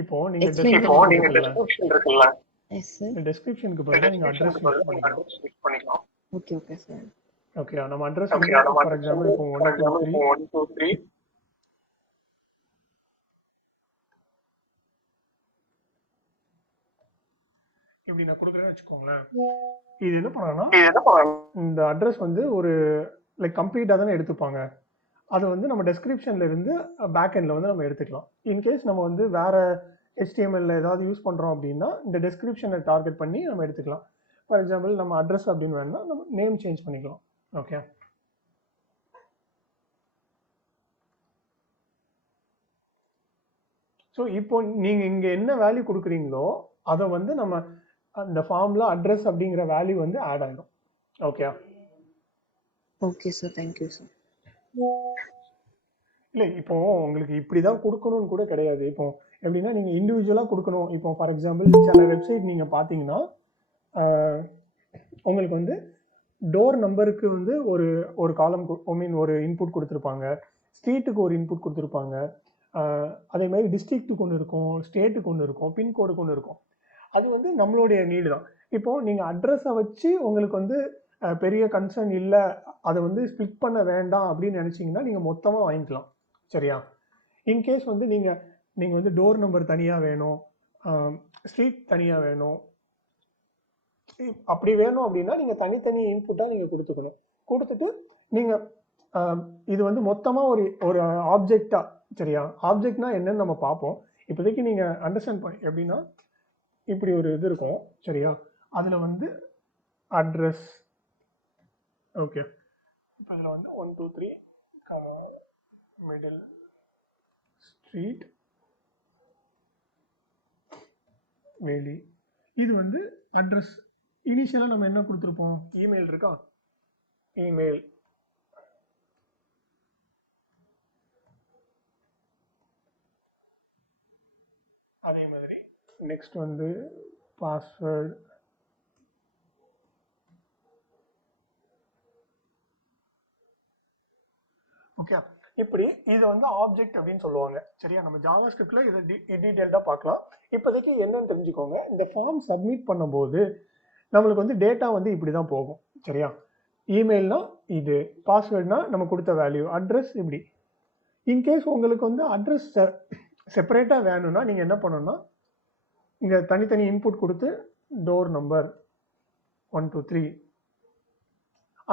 இப்போ நீங்க டெஸ்கிரிப்ஷன் இருக்குல்ல, எஸ் சார். டெஸ்கிரிப்ஷனுக்கு பதிலா நீங்க அட்ரஸ் யூஸ் பண்ணிக்கலாம். Okay okay sir. ஓகே, நம்ம அட்ரஸ் ஃபார் எக்ஸாம்பிள் இப்போ 1 2 3 இப்படி நான் கொடுக்குறேன்னு வச்சுக்கோங்களேன். இது என்ன பண்ணணும்னா இந்த அட்ரஸ் வந்து ஒரு லைக் கம்ப்ளீட்டாக தானே எடுத்துப்பாங்க. அதை வந்து நம்ம டெஸ்கிரிப்ஷன்ல இருந்து பேக் எண்டில் வந்து நம்ம எடுத்துக்கலாம். இன்கேஸ் நம்ம வந்து வேற HTML ஏதாவது யூஸ் பண்ணுறோம் அப்படின்னா இந்த டெஸ்கிரிப்ஷனை டார்கெட் பண்ணி நம்ம எடுத்துக்கலாம். ஃபார் எக்ஸாம்பிள் நம்ம அட்ரஸ் அப்படின்னு வேணும்னா நம்ம நேம் சேஞ்ச் பண்ணிக்கலாம். ஓகே, ஸோ இப்போ நீங்கள் இங்கே என்ன வேல்யூ கொடுக்குறீங்களோ அதை வந்து நம்ம அந்த ஃபார்மில் அட்ரஸ் அப்படிங்கிற வேல்யூ வந்து ஆட் ஆகிடும். Okay okay sir, thank you sir. இல்லை, இப்போ உங்களுக்கு இப்படி தான் கொடுக்கணும்னு கூட கிடையாது. இப்போ எப்படின்னா நீங்கள் இண்டிவிஜுவலாக கொடுக்கணும். இப்போ ஃபார் எக்ஸாம்பிள் சில வெப்சைட் நீங்கள் பார்த்தீங்கன்னா உங்களுக்கு வந்து டோர் நம்பருக்கு வந்து ஒரு காலம் ஒரு இன்புட் கொடுத்துருப்பாங்க, ஸ்ட்ரீட்டுக்கு ஒரு இன்புட் கொடுத்துருப்பாங்க, அதே மாதிரி டிஸ்ட்ரிக்ட்டுக்கு ஒன்று இருக்கும், ஸ்டேட்டுக்கு ஒன்று இருக்கும், பின்கோடுக்கு ஒன்று இருக்கும். அது வந்து நம்மளுடைய நீடு தான். இப்போது நீங்கள் அட்ரஸை வச்சு உங்களுக்கு வந்து பெரிய கன்சர்ன் இல்லை, அதை வந்து ஸ்ப்ளிட் பண்ண வேண்டாம் அப்படின்னு நினச்சிங்கன்னா நீங்கள் மொத்தமாக வாங்கிக்கலாம். சரியா, இன்கேஸ் வந்து நீங்கள் வந்து டோர் நம்பர் தனியாக வேணும், ஸ்ட்ரீட் தனியாக வேணும், அப்படி வேணும் அப்படின்னா நீங்கள் தனித்தனி இன்புட்டாக நீங்கள் கொடுத்துக்கணும். கொடுத்துட்டு நீங்கள் இது வந்து மொத்தமாக ஒரு ஆப்ஜெக்டாக, சரியா, ஆப்ஜெக்ட்னா என்னன்னு நம்ம பார்ப்போம். இப்போதைக்கு நீங்கள் அண்டர்ஸ்டாண்ட் பண்ணி எப்படின்னா இப்படி ஒரு இது இருக்கும். சரியா, அதில் வந்து அட்ரஸ், ஓகே, இப்போ இதில் வந்து 1 2 3 மிடில் ஸ்ட்ரீட் வேலி, இது வந்து அட்ரஸ். இனிஷியலாக நம்ம என்ன கொடுத்துருப்போம், இமெயில் இருக்கா, இமெயில், அதே மாதிரி நெக்ஸ்ட் வந்து பாஸ்வேர்டு, ஓகே. இப்படி இது வந்து ஆப்ஜெக்ட் அப்படின்னு சொல்லுவாங்க. சரியா, நம்ம ஜாவா ஸ்கிரிப்ட்ல இதை டீட்டெயில்டாக பார்க்கலாம். இப்போதைக்கு என்னன்னு தெரிஞ்சுக்கோங்க, இந்த ஃபார்ம் சப்மிட் பண்ணும்போது நம்மளுக்கு வந்து டேட்டா வந்து இப்படி தான் போகும். சரியா, இமெயில்னா இது, பாஸ்வேர்ட்னா நம்ம கொடுத்த வேல்யூ, அட்ரஸ் இப்படி. இன்கேஸ் உங்களுக்கு வந்து அட்ரஸ் செப்பரேட்டாக வேணும்னா நீங்கள் என்ன பண்ணணும்னா இங்கே தனித்தனி இன்புட் கொடுத்து டோர் நம்பர் 1 2 3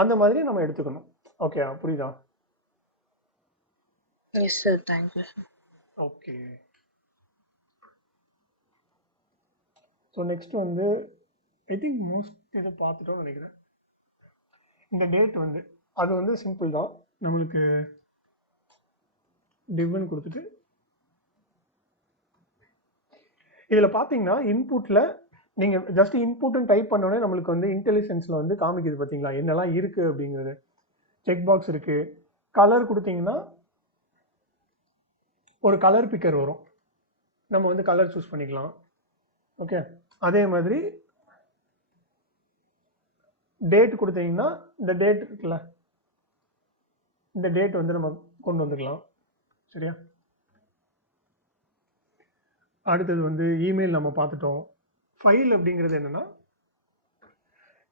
அந்த மாதிரி நம்ம எடுத்துக்கணும். ஓகே, புரியுதா? Yes sir, thank you sir. Okay. So next வந்து ஐ திங்க் மோஸ்ட் இதை பார்த்துட்டோம்னு நினைக்கிறேன். இந்த டேட் வந்து அது வந்து சிம்பிள் தான். நம்மளுக்கு டிவ்னு கொடுத்துட்டு இதில் பார்த்தீங்கன்னா இன்புட்டில் நீங்கள் ஜஸ்ட் இன்புட்னு டைப் பண்ணோடனே நம்மளுக்கு வந்து இன்டெலிஜென்ஸில் வந்து காமிக்குது பார்த்தீங்களா என்னெல்லாம் இருக்குது அப்படிங்கிறது. செக் பாக்ஸ் இருக்குது. கலர் கொடுத்தீங்கன்னா ஒரு கலர் பிக்கர் வரும், நம்ம வந்து கலர் சூஸ் பண்ணிக்கலாம். ஓகே. அதே மாதிரி டேட் கொடுத்தீங்கன்னா இந்த டேட் இருக்குல்ல, இந்த டேட் வந்து நம்ம கொண்டு வந்துக்கலாம். சரியா? அடுத்தது வந்து இமெயில் நம்ம பார்த்துட்டோம். ஃபைல் அப்படிங்கிறது என்னென்னா,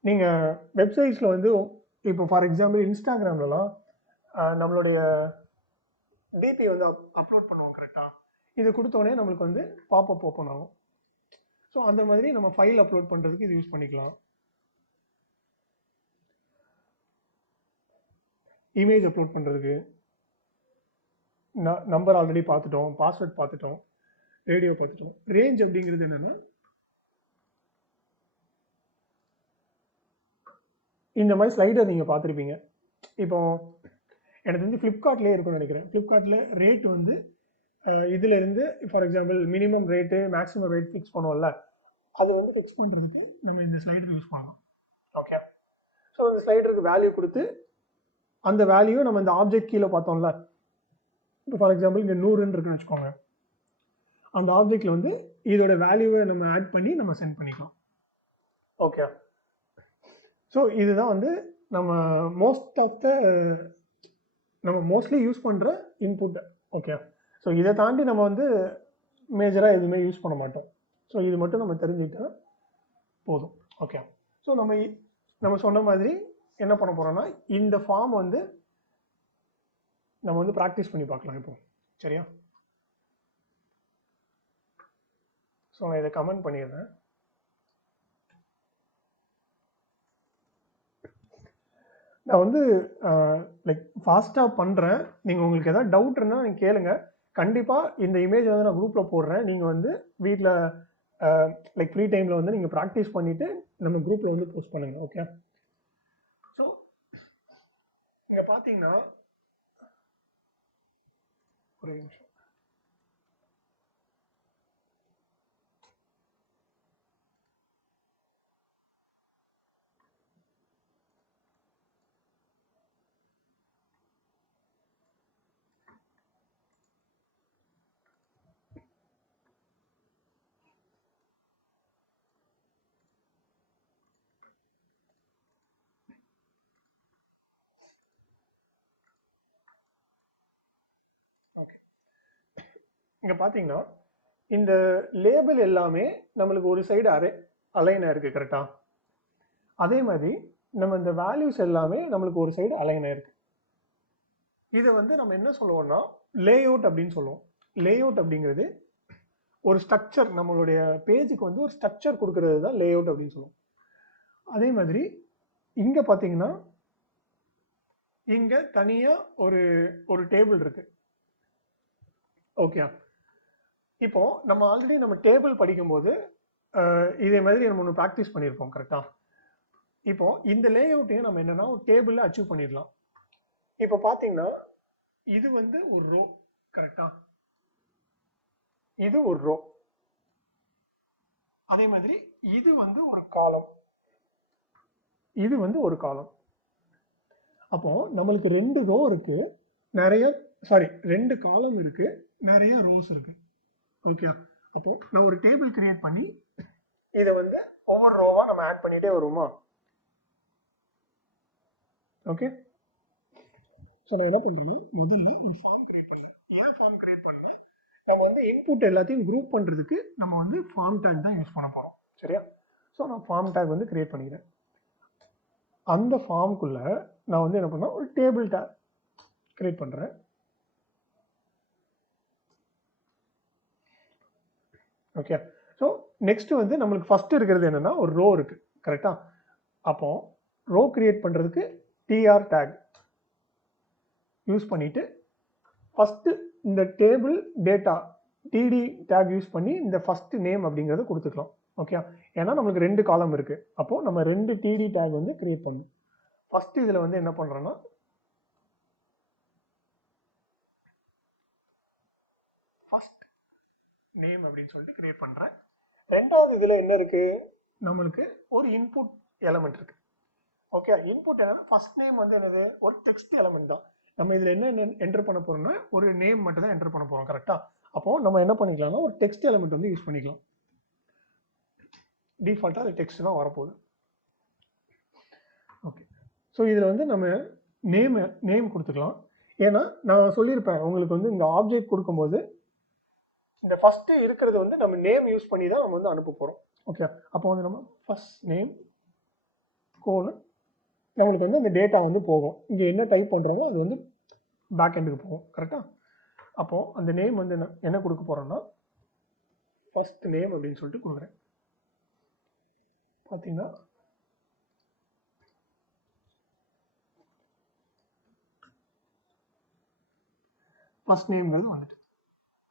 நீங்கள் வெப்சைட்ஸில் வந்து இப்போ ஃபார் எக்ஸாம்பிள் இன்ஸ்டாகிராம்லலாம் நம்மளுடைய டிபி வந்து அப்லோட் பண்ணுவோம் கரெக்டாக. இது கொடுத்தோடனே நம்மளுக்கு வந்து பாப்அப் ஓப்பன் ஆகும். ஸோ அந்த மாதிரி நம்ம ஃபைல் அப்லோட் பண்ணுறதுக்கு இது யூஸ் பண்ணிக்கலாம். இமேஜ் அப்லோட் பண்ணுறதுக்கு நம்பர் ஆல்ரெடி பார்த்துட்டோம், பாஸ்வேர்ட் பார்த்துட்டோம், ரேடியோ பார்த்துட்டோம். ரேஞ்ச் அப்படிங்கிறது என்னென்னா, இந்த மாதிரி ஸ்லைடர் நீங்கள் பார்த்துருப்பீங்க. இப்போ எனக்கு வந்து ஃப்ளிப்கார்ட்லேயே இருக்கும்னு நினைக்கிறேன். ஃப்ளிப்கார்ட்டில் ரேட் வந்து இதிலேருந்து for example minimum rate maximum rate fix பண்ணுவோம்ல, அதை வந்து ஃபிக்ஸ் பண்ணுறதுக்கு நம்ம இந்த ஸ்லைடர் யூஸ் பண்ணலாம். ஓகே. ஸோ இந்த ஸ்லைடருக்கு வேல்யூ கொடுத்து அந்த வேல்யூ நம்ம இந்த ஆப்ஜெக்ட் கீழே பார்த்தோம்ல, இப்போ ஃபார் எக்ஸாம்பிள் இங்கே 100ன்னு இருக்குன்னு வச்சுக்கோங்க. அந்த ஆப்ஜெக்டில் வந்து இதோட வேல்யூவை நம்ம ஆட் பண்ணி நம்ம சென்ட் பண்ணிக்கலாம். ஓகே. ஸோ இதுதான் வந்து நம்ம மோஸ்ட்லி யூஸ் பண்ணுற இன்புட். ஓகே. ஸோ இதை தாண்டி நம்ம வந்து மேஜராக எதுவுமே யூஸ் பண்ண மாட்டோம். ஸோ இது மட்டும் நம்ம தெரிஞ்சுக்கிட்டா போதும். ஓகே. ஸோ நம்ம சொன்ன மாதிரி என்ன பண்ண போகிறோம்னா, இந்த ஃபார்ம் வந்து நம்ம வந்து ப்ராக்டிஸ் பண்ணி பார்க்கலாம் இப்போ. சரியா? ஸோ நான் இதை கமெண்ட் பண்ணிடுறேன். நான் வந்து லைக் ஃபாஸ்ட்டாக பண்ணுறேன். நீங்கள் உங்களுக்கு எதாவது டவுட் இருந்தால் நீங்கள் கேளுங்க. கண்டிப்பாக இந்த இமேஜ் வந்து நான் குரூப்பில் போடுறேன். நீங்கள் வந்து வீட்டில் லைக் ஃப்ரீ டைமில் வந்து நீங்கள் ப்ராக்டிஸ் பண்ணிவிட்டு நம்ம குரூப்பில் வந்து போஸ்ட் பண்ணுங்கள். ஓகே. ஸோ இங்கே பார்த்தீங்கன்னா ஒரு நிமிஷம். இங்கே பார்த்தீங்கன்னா இந்த லேபிள் எல்லாமே நம்மளுக்கு ஒரு சைடு அலைனாக இருக்குது கரெக்டாக. அதே மாதிரி நம்ம இந்த வேல்யூஸ் எல்லாமே நம்மளுக்கு ஒரு சைடு அலைனாக இருக்குது. இதை வந்து நம்ம என்ன சொல்லுவோம்னா லேஅவுட் அப்படின்னு சொல்லுவோம். லேஅவுட் அப்படிங்கிறது ஒரு ஸ்ட்ரக்சர், நம்மளுடைய பேஜுக்கு வந்து ஒரு ஸ்ட்ரக்சர் கொடுக்கறது தான் லேஅவுட் அப்படின்னு சொல்லுவோம். அதே மாதிரி இங்கே பார்த்தீங்கன்னா இங்கே தனியாக ஒரு டேபிள் இருக்கு. ஓகே. இப்போ நம்ம ஆல்ரெடி நம்ம டேபிள் படிக்கும்போது இதே மாதிரி நம்ம ஒன்று ப்ராக்டிஸ் பண்ணியிருப்போம் கரெக்டா. இப்போ இந்த லேஅவுட்டையும் நம்ம என்னன்னா ஒரு டேபிளில் அச்சீவ் பண்ணிடலாம். இப்போ பார்த்தீங்கன்னா இது வந்து ஒரு ரோ கரெக்டா, இது ஒரு ரோ. அதே மாதிரி இது வந்து ஒரு காலம், இது வந்து ஒரு காலம். அப்போ நம்மளுக்கு 2 ரோ இருக்கு, ரெண்டு காலம் இருக்கு, நிறைய ரோஸ் இருக்கு. ஓகே. அப்போ நான் ஒரு டேபிள் கிரியேட் பண்ணி இதை வந்து ஒவ்வொரு ரோவா நம்ம ஆட் பண்ணிட்டே வருவோமா. ஓகே. ஸோ நான் என்ன பண்றேன்னா முதல்ல ஒரு ஃபார்ம் கிரியேட் பண்ணுறேன். ஏன் ஃபார்ம் கிரியேட் பண்ணேன், நம்ம வந்து இன்புட் எல்லாத்தையும் குரூப் பண்ணுறதுக்கு நம்ம வந்து ஃபார்ம் டேக் தான் யூஸ் பண்ண போகிறோம். சரியா? ஸோ நான் ஃபார்ம் டேக் வந்து கிரியேட் பண்ணிக்கிறேன். அந்த ஃபார்முக்குள்ள நான் வந்து என்ன பண்ணேன், ஒரு டேபிள் டேக் கிரியேட் பண்ணுறேன். ஓகே. ஸோ நெக்ஸ்ட் வந்து நம்மளுக்கு ஃபர்ஸ்ட் இருக்கிறது என்னன்னா ஒரு ரோ இருக்கு கரெக்டா. அப்போ ரோ கிரியேட் பண்ணுறதுக்கு டிஆர் டேக் யூஸ் பண்ணிட்டு ஃபர்ஸ்ட் இந்த table data TD tag use பண்ணி இந்த ஃபர்ஸ்ட் நேம் அப்படிங்கிறத கொடுத்துக்கலாம். ஓகே, ஏன்னா நம்மளுக்கு 2 காலம் இருக்குது. அப்போது நம்ம 2 டிடி டேக் வந்து கிரியேட் பண்ணணும். ஃபர்ஸ்ட் இதில் வந்து என்ன பண்ணுறோன்னா ஃபர்ஸ்ட் நேம் அப்படின்னு சொல்லிட்டு கிரியேட் பண்ணுறேன். ரெண்டாவது இதில் என்ன இருக்குது, நம்மளுக்கு ஒரு இன்புட் எலமெண்ட் இருக்குது. ஓகே, இன்புட் என்னன்னா ஃபர்ஸ்ட் நேம் வந்து என்னது, ஒரு டெக்ஸ்ட் எலமெண்ட் தான். நம்ம இதில் என்ன என்டர் பண்ண போறோம்னா ஒரு நேம் மட்டும் தான் என்டர் பண்ண போகிறோம். கரெக்டாக? அப்போது நம்ம என்ன பண்ணிக்கலாம்னா ஒரு டெக்ஸ்ட் எலமெண்ட் வந்து யூஸ் பண்ணிக்கலாம். டிஃபால்ட்டாக அது டெக்ஸ்ட் தான் வரப்போகுது. ஓகே, ஸோ இதில் வந்து நம்ம நேம் கொடுத்துக்கலாம். ஏன்னா நான் சொல்லியிருப்பேன் உங்களுக்கு வந்து இந்த ஆப்ஜெக்ட் கொடுக்கும்போது இந்த ஃபஸ்ட்டு இருக்கிறது வந்து நம்ம நேம் யூஸ் பண்ணி தான் நம்ம வந்து அனுப்ப போகிறோம். ஓகே, அப்போ வந்து நம்ம ஃபர்ஸ்ட் நேம் கோலன் நம்மளுக்கு வந்து அந்த டேட்டா வந்து போகும். இங்கே என்ன டைப் பண்ணுறோமோ அது வந்து பேக் எண்டுக்கு போகும். கரெக்டாக? அப்போது அந்த நேம் வந்து என்ன கொடுக்க போகிறோன்னா ஃபர்ஸ்ட் நேம் அப்படின்னு சொல்லிட்டு கொடுக்குறேன். பார்த்தீங்கன்னா ஃபர்ஸ்ட் நேம்ங்கிறது வந்துட்டு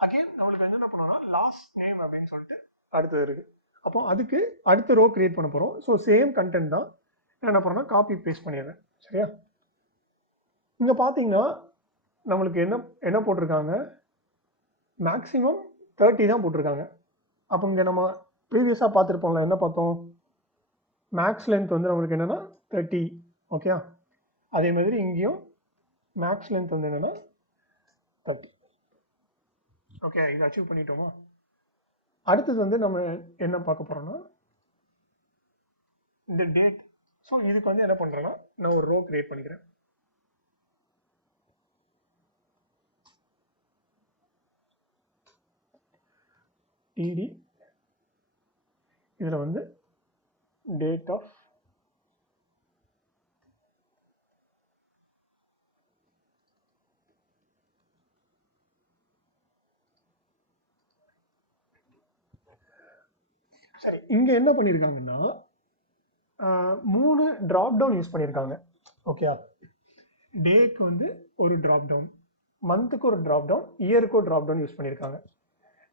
அகைன் நம்மளுக்கு வந்து என்ன பண்ணோம்னா லாஸ்ட் நேம் அப்படின்னு சொல்லிட்டு அடுத்தது இருக்குது. அப்போ அதுக்கு அடுத்த ரோ கிரியேட் பண்ண போகிறோம். ஸோ சேம் கண்டென்ட் தான். நான் என்ன பண்ணுறேன்னா காப்பி பேஸ்ட் பண்ணிடுறேன். சரியா? இங்கே பார்த்தீங்கன்னா நம்மளுக்கு என்ன போட்டிருக்காங்க, மேக்ஸிமம் 30 தான் போட்டிருக்காங்க. அப்போ இங்கே நம்ம ப்ரீவியஸாக பார்த்துருப்போம்ல, என்ன பார்த்தோம், மேக்ஸ் லென்த் வந்து நம்மளுக்கு என்னென்னா 30. ஓகே, அதே மாதிரி இங்கேயும் மேக்ஸ் லென்த் வந்து என்னென்னா 30. ஓகே, இதை அச்சீவ் பண்ணிட்டோமா? அடுத்தது வந்து நம்ம என்ன பார்க்க போகிறோம்னா இந்த டேட். ஸோ இதுக்கு வந்து என்ன பண்ணுறேன்னா நான் ஒரு ரோ கிரியேட் பண்ணிக்கிறேன். டிடி இதில் வந்து டேட் ஆஃப் சரி. இங்கே என்ன பண்ணியிருக்காங்கன்னா 3 ட்ராப் டவுன் யூஸ் பண்ணியிருக்காங்க. ஓகே, டேக்கு வந்து ஒரு ட்ராப் டவுன், மந்த்துக்கு ஒரு ட்ராப் டவுன், இயருக்கு ஒரு ட்ராப் டவுன் யூஸ் பண்ணியிருக்காங்க.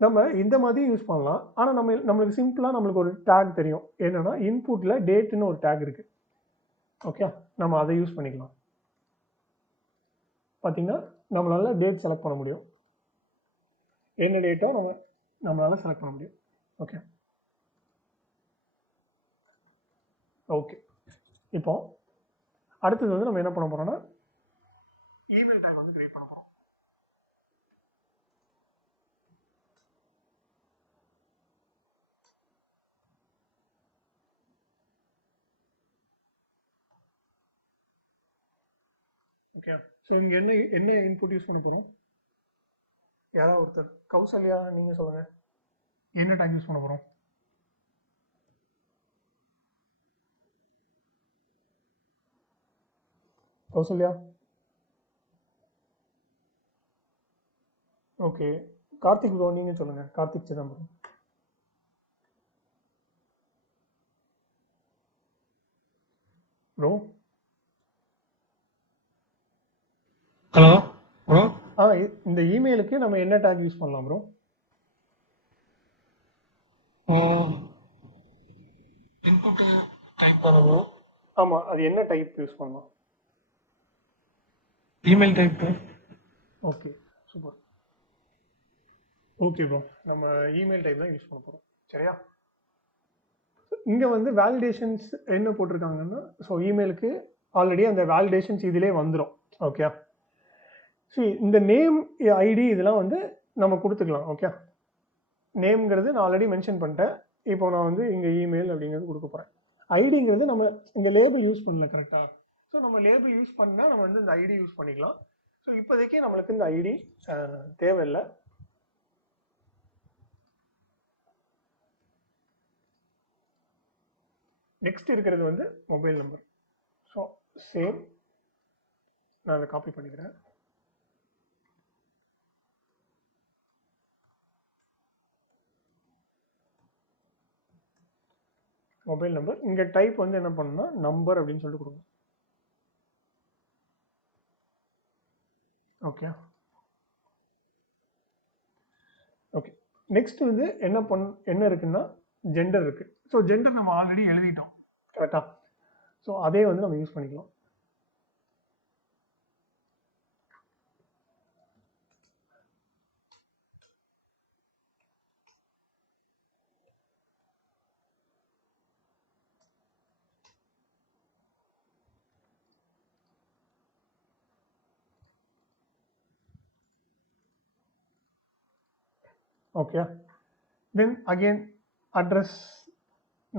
நம்ம இந்த மாதிரி யூஸ் பண்ணலாம். ஆனால் நம்மளுக்கு சிம்பிளாக நம்மளுக்கு ஒரு டேக் தெரியும். என்னென்னா இன்புட்டில் டேட்டுன்னு ஒரு டேக் இருக்குது. ஓகே, நம்ம அதை யூஸ் பண்ணிக்கலாம். பார்த்தீங்கன்னா நம்மளால டேட் செலக்ட் பண்ண முடியும். என்ன டேட்டோ நம்மளால செலக்ட் பண்ண முடியும். ஓகே ஓகே இப்போ அடுத்தது வந்து நம்ம என்ன பண்ண போகிறோம்னா இமெயில் டேக் வந்து கிரியேட் பண்ண போகிறோம். ஓகே, ஸோ இங்கே என்ன இன்புட் யூஸ் பண்ண போகிறோம்? யாராவது ஒருத்தர், கௌசல்யா நீங்கள் சொல்லுங்கள், என்ன டேக் யூஸ் பண்ண போகிறோம்? கௌசல்யா? ஓகே, கார்த்திக் ப்ரோ நீங்கள் சொல்லுங்கள். Karthik Chidambaram. Bro hello bro. இந்த இமெயிலுக்கு நம்ம என்ன டேக் யூஸ் பண்ணலாம் ப்ரோ? இன்புட் டைப் பண்ணணும். ஆமாம், அது என்ன டைப் யூஸ் பண்ணலாம்? Email type. Okay, super. Okay bro, நம்ம இமெயில் டைப் தான் யூஸ் பண்ண போகிறோம். சரியா? இங்கே வந்து வேலிடேஷன்ஸ் என்ன போட்டிருக்காங்கன்னா, ஸோ இமெயிலுக்கு ஆல்ரெடி அந்த வேலிடேஷன்ஸ் இதிலே வந்துடும். ஓகே, ஸோ இந்த நேம் ஐடி இதெல்லாம் வந்து நம்ம கொடுத்துக்கலாம். ஓகே, நேம்ங்கிறது நான் ஆல்ரெடி மென்ஷன் பண்ணிட்டேன். இப்போ நான் வந்து இங்கே இமெயில் அப்படிங்கிறது கொடுக்க போகிறேன். ஐடிங்கிறது நம்ம இந்த லேபிள் யூஸ் பண்ணல. கரெக்டாக? ஸோ நம்ம லேபிள் யூஸ் பண்ணால் நம்ம வந்து இந்த ஐடி யூஸ் பண்ணிக்கலாம். ஸோ இப்போதைக்கே நம்மளுக்கு இந்த ஐடி தேவையில்லை. நெக்ஸ்ட் இருக்கிறது வந்து மொபைல் நம்பர். ஸோ சேம், நான் அதை காப்பி பண்ணிக்கிறேன். மொபைல் நம்பர் இங்கே டைப் வந்து என்ன பண்ணணும்னா நம்பர் அப்படின்னு சொல்லிட்டு கொடுங்க. ஓகே, நெக்ஸ்ட் வந்து என்ன இருக்குன்னா ஜெண்டர் இருக்கு. ஸோ ஜெண்டர் நம்ம ஆல்ரெடி எழுதிட்டோம் கரெக்டா. ஸோ அதே வந்து நம்ம யூஸ் பண்ணிக்கலாம். ஓகே, தென் அகெயின் அட்ரஸ்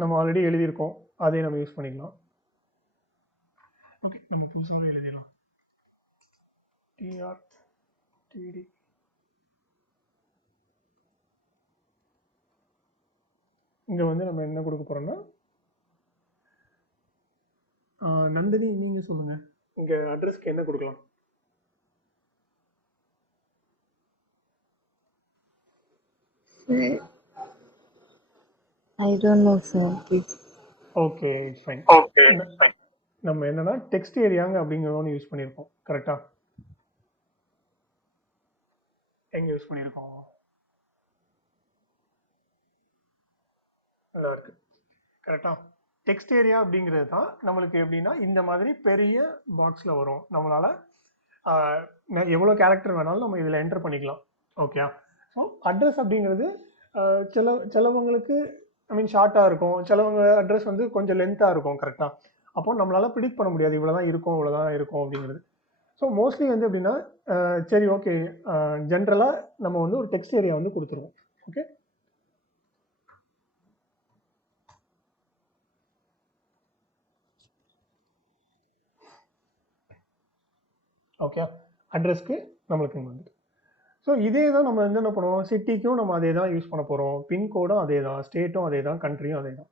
நம்ம ஆல்ரெடி எழுதியிருக்கோம், அதே நம்ம யூஸ் பண்ணிக்கலாம். ஓகே, நம்ம புதுசாகவே எழுதிடலாம். டிஆர் டிடி இங்கே வந்து நம்ம என்ன கொடுக்க போகிறோம்னா நந்தினி நீங்கள் சொல்லுங்கள், இங்கே அட்ரஸ்க்கு என்ன கொடுக்கலாம்? I don't know, sir. Please. Okay, fine. நம்ம என்னன்னா டெக்ஸ்ட் ஏரியாங்க அப்படிங்கிற ஒன்று யூஸ் பண்ணியிருக்கோம் கரெக்டா. எங்கே யூஸ் பண்ணியிருக்கோம்? நல்லா இருக்கு கரெக்டா. டெக்ஸ்ட் ஏரியா அப்படிங்கிறது தான் நம்மளுக்கு எப்படின்னா இந்த மாதிரி பெரிய பாக்ஸில் வரும். நம்மளால எவ்வளோ கேரக்டர் வேணாலும் நம்ம இதில் என்டர் பண்ணிக்கலாம். ஓகே, ஸோ அட்ரஸ் அப்படிங்கிறது சிலவங்களுக்கு ஐ மீன் ஷார்ட்டாக இருக்கும், சிலவங்க அட்ரஸ் வந்து கொஞ்சம் லென்த்தாக இருக்கும் கரெக்டாக. அப்போ நம்மளால ப்ரிடிக்ட் பண்ண முடியாது இவ்வளோதான் இருக்கும் இவ்வளோதான் இருக்கும் அப்படிங்கிறது. ஸோ மோஸ்ட்லி வந்து எப்படின்னா சரி ஓகே, ஜென்ரலாக நம்ம வந்து ஒரு டெக்ஸ்ட் ஏரியா வந்து கொடுத்துருவோம். ஓகே, ஓகே, அட்ரஸ்க்கு நம்மளுக்கு இங்கே வந்துட்டு. ஸோ இதே தான் நம்ம வந்து என்ன பண்ணுவோம், சிட்டிக்கும் நம்ம அதே தான் யூஸ் பண்ண போகிறோம், பின்கோடும் அதே தான், ஸ்டேட்டும் அதே தான், கண்ட்ரியும் அதே தான்.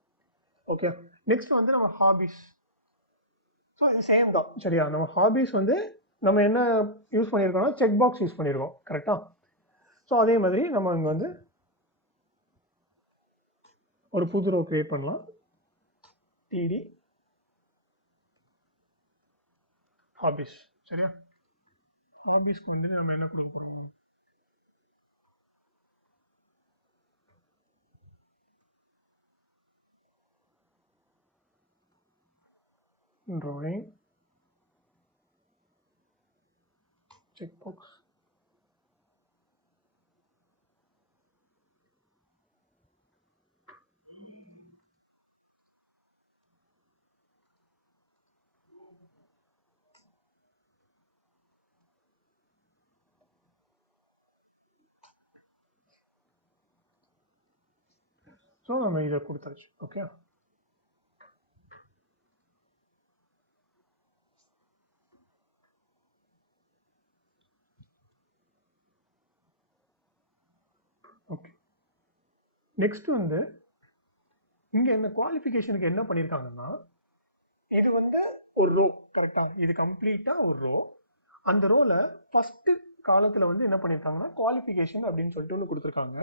ஓகே, நெக்ஸ்ட் வந்து நம்ம ஹாபிஸ். ஸோ இது சேம் தான் சரியா. நம்ம ஹாபிஸ் வந்து நம்ம என்ன யூஸ் பண்ணியிருக்கோம்னா செக் பாக்ஸ் யூஸ் பண்ணியிருக்கோம் கரெக்டாக. ஸோ அதே மாதிரி நம்ம இங்கே வந்து ஒரு புது ரோ கிரியேட் பண்ணலாம். டிடி ஹாபிஸ் சரியா. ஹாபிஸ்க்கு வந்து நம்ம என்ன கொடுக்க போகிறோம்? drawing checkbox. ஸோ நம்ம இதை கொடுத்தாச்சு. Okay, okay. நெக்ஸ்ட் வந்து இங்கே என்ன குவாலிஃபிகேஷனுக்கு என்ன பண்ணியிருக்காங்கன்னா, இது வந்து ஒரு ரோ கரெக்டா, இது கம்ப்ளீட்டாக ஒரு ரோ. அந்த ரோல ஃபர்ஸ்ட் காலத்தில் வந்து என்ன பண்ணியிருக்காங்கன்னா குவாலிஃபிகேஷன் அப்படின்னு சொல்லிட்டு ஒன்று கொடுத்துருக்காங்க.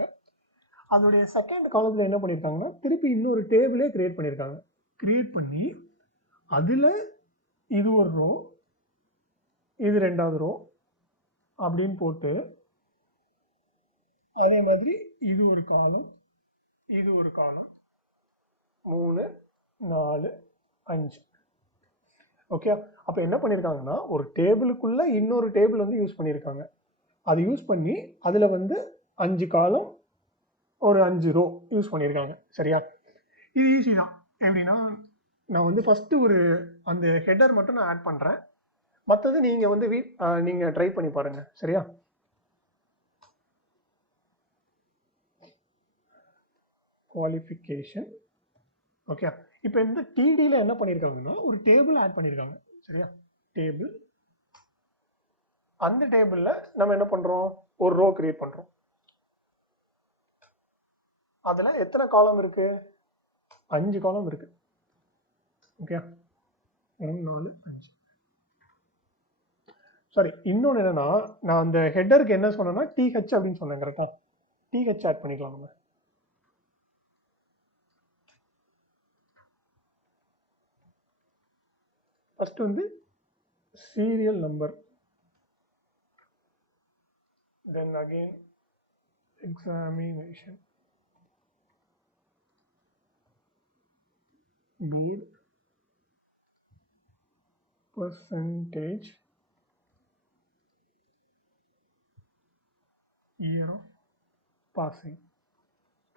அதோடைய செகண்ட் காலத்தில் என்ன பண்ணியிருக்காங்கன்னா திருப்பி இன்னொரு டேபிளே கிரியேட் பண்ணியிருக்காங்க. கிரியேட் பண்ணி அதில் இது ஒரு ரோ, இது ரெண்டாவது ரோ அப்படின்னு போட்டு அதே மாதிரி இது ஒரு காலம், இது ஒரு காலம், 3 4 5. ஓகே, அப்போ என்ன பண்ணியிருக்காங்கன்னா ஒரு டேபிளுக்குள்ள இன்னொரு டேபிள் வந்து யூஸ் பண்ணியிருக்காங்க. அது யூஸ் பண்ணி அதில் வந்து 5 காலம் ஒரு 5 ரோ யூஸ் பண்ணியிருக்காங்க சரியா. இது ஈஸி தான். எப்படின்னா நான் வந்து ஃபஸ்ட்டு ஒரு அந்த ஹெடர் மட்டும் நான் ஆட் பண்ணுறேன், மற்றது நீங்கள் வந்து நீங்கள் ட்ரை பண்ணி பாருங்கள் சரியா. Qualification okay. இப்போ இந்த டிடியில் என்ன பண்ணியிருக்காங்கன்னா ஒரு டேபிள் ஆட் பண்ணியிருக்காங்க சரியா. டேபிள், அந்த டேபிளில் நம்ம என்ன பண்ணுறோம், ஒரு ரோ கிரியேட் பண்ணுறோம். அதில் எத்தனை காலம் இருக்கு? 5 காலம் இருக்கு. ஓகே, 1 4 5. சாரி, இன்னொன்று என்னன்னா நான் அந்த ஹெட்டருக்கு என்ன சொன்னேன்னா டிஹெச் அப்படின்னு சொன்னேன் கரெக்டா. டிஹெச் ஆட் பண்ணிக்கலாம் நம்ம. ஃபர்ஸ்ட் வந்து serial number, then again examination bead percentage year of passing.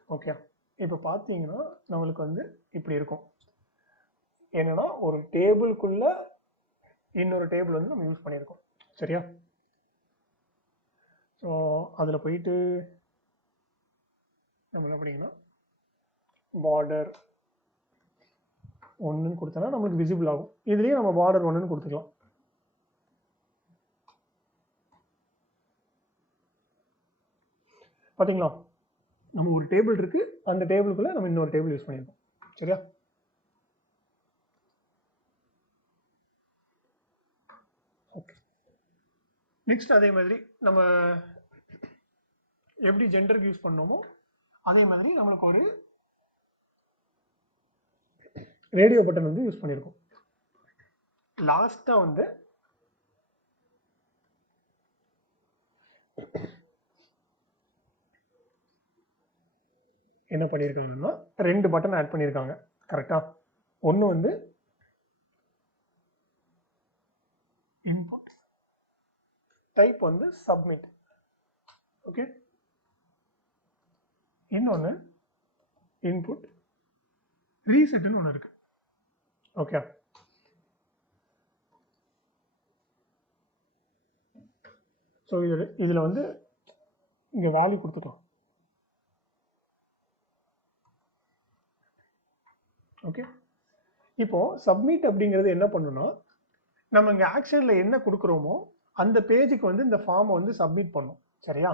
Okay, இப்போ பார்த்தீங்கன்னா நம்மளுக்கு வந்து இப்படி இருக்கும். என்னன்னா ஒரு டேபிளுக்குள்ள இன்னொரு டேபிள் வந்து நம்ம யூஸ் பண்ணியிருக்கோம். சரியா? ஸோ அதில் போயிட்டு நம்ம என்ன பண்ணிங்கன்னா பார்டர் 1ன்னு கொடுத்தோன்னா நம்மளுக்கு விசிபிள் ஆகும். இதுலேயே நம்ம பார்டர் 1ன்னு கொடுத்துக்கலாம். பார்த்தீங்களா, நம்ம ஒரு டேபிள் இருக்கு, அந்த டேபிளுக்குள்ள நம்ம இன்னொரு டேபிள் யூஸ் பண்ணியிருக்கோம். சரியா? ஓகே, நெக்ஸ்ட் அதே மாதிரி நம்ம எப்படி ஜெண்டருக்கு யூஸ் பண்ணோமோ அதே மாதிரி நம்மளுக்கு ஒரு ரேடியோ பட்டன் வந்து யூஸ் பண்ணியிருக்கோம். லாஸ்டா வந்து என்ன பண்ணியிருக்காங்கன்னா 2 பட்டன் ஆட் பண்ணியிருக்காங்க. கரெக்டா? ஒன்று வந்து இன்புட், டைப் வந்து சப்மிட். ஓகே, இன்னொன்று இன்புட் ரீசெட்னு ஒன்று இருக்கு. ஓகே, ஸோ இதில் வந்து இங்கே வேல்யூ கொடுத்துக்கலாம். ஓகே, இப்போ சப்மிட் அப்படிங்கிறது என்ன பண்ணுன்னா, நம்ம இங்கே ஆக்ஷனில் என்ன கொடுக்குறோமோ அந்த பேஜுக்கு வந்து இந்த ஃபார்மை வந்து சப்மிட் பண்ணும். சரியா?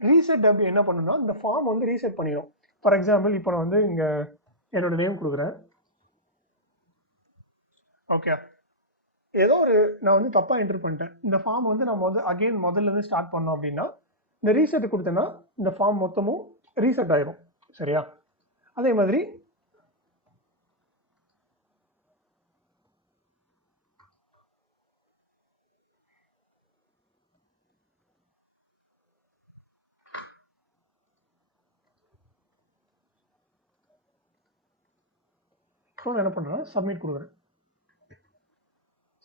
ரீசெட் அப்படி என்ன பண்ணுன்னா, இந்த ஃபார்ம் வந்து ரீசெட் பண்ணிடும். ஃபார் எக்ஸாம்பிள் இப்போ நான் வந்து இங்கே என்னோட நேம் கொடுக்குறேன். ஓகே, ஏதோ ஒரு நான் வந்து தப்பாக என்டர் பண்ணிட்டேன். இந்த ஃபார்ம் வந்து நான் முதல்ல இருந்து ஸ்டார்ட் பண்ணோம் அப்படின்னா இந்த ரீசெட் கொடுத்தேன்னா இந்த ஃபார்ம் மொத்தமும் ரீசெட் ஆயிரும். சரியா? அதே மாதிரி நான் என்ன பண்ணுறேன், சப்மிட் கொடுக்குறேன்.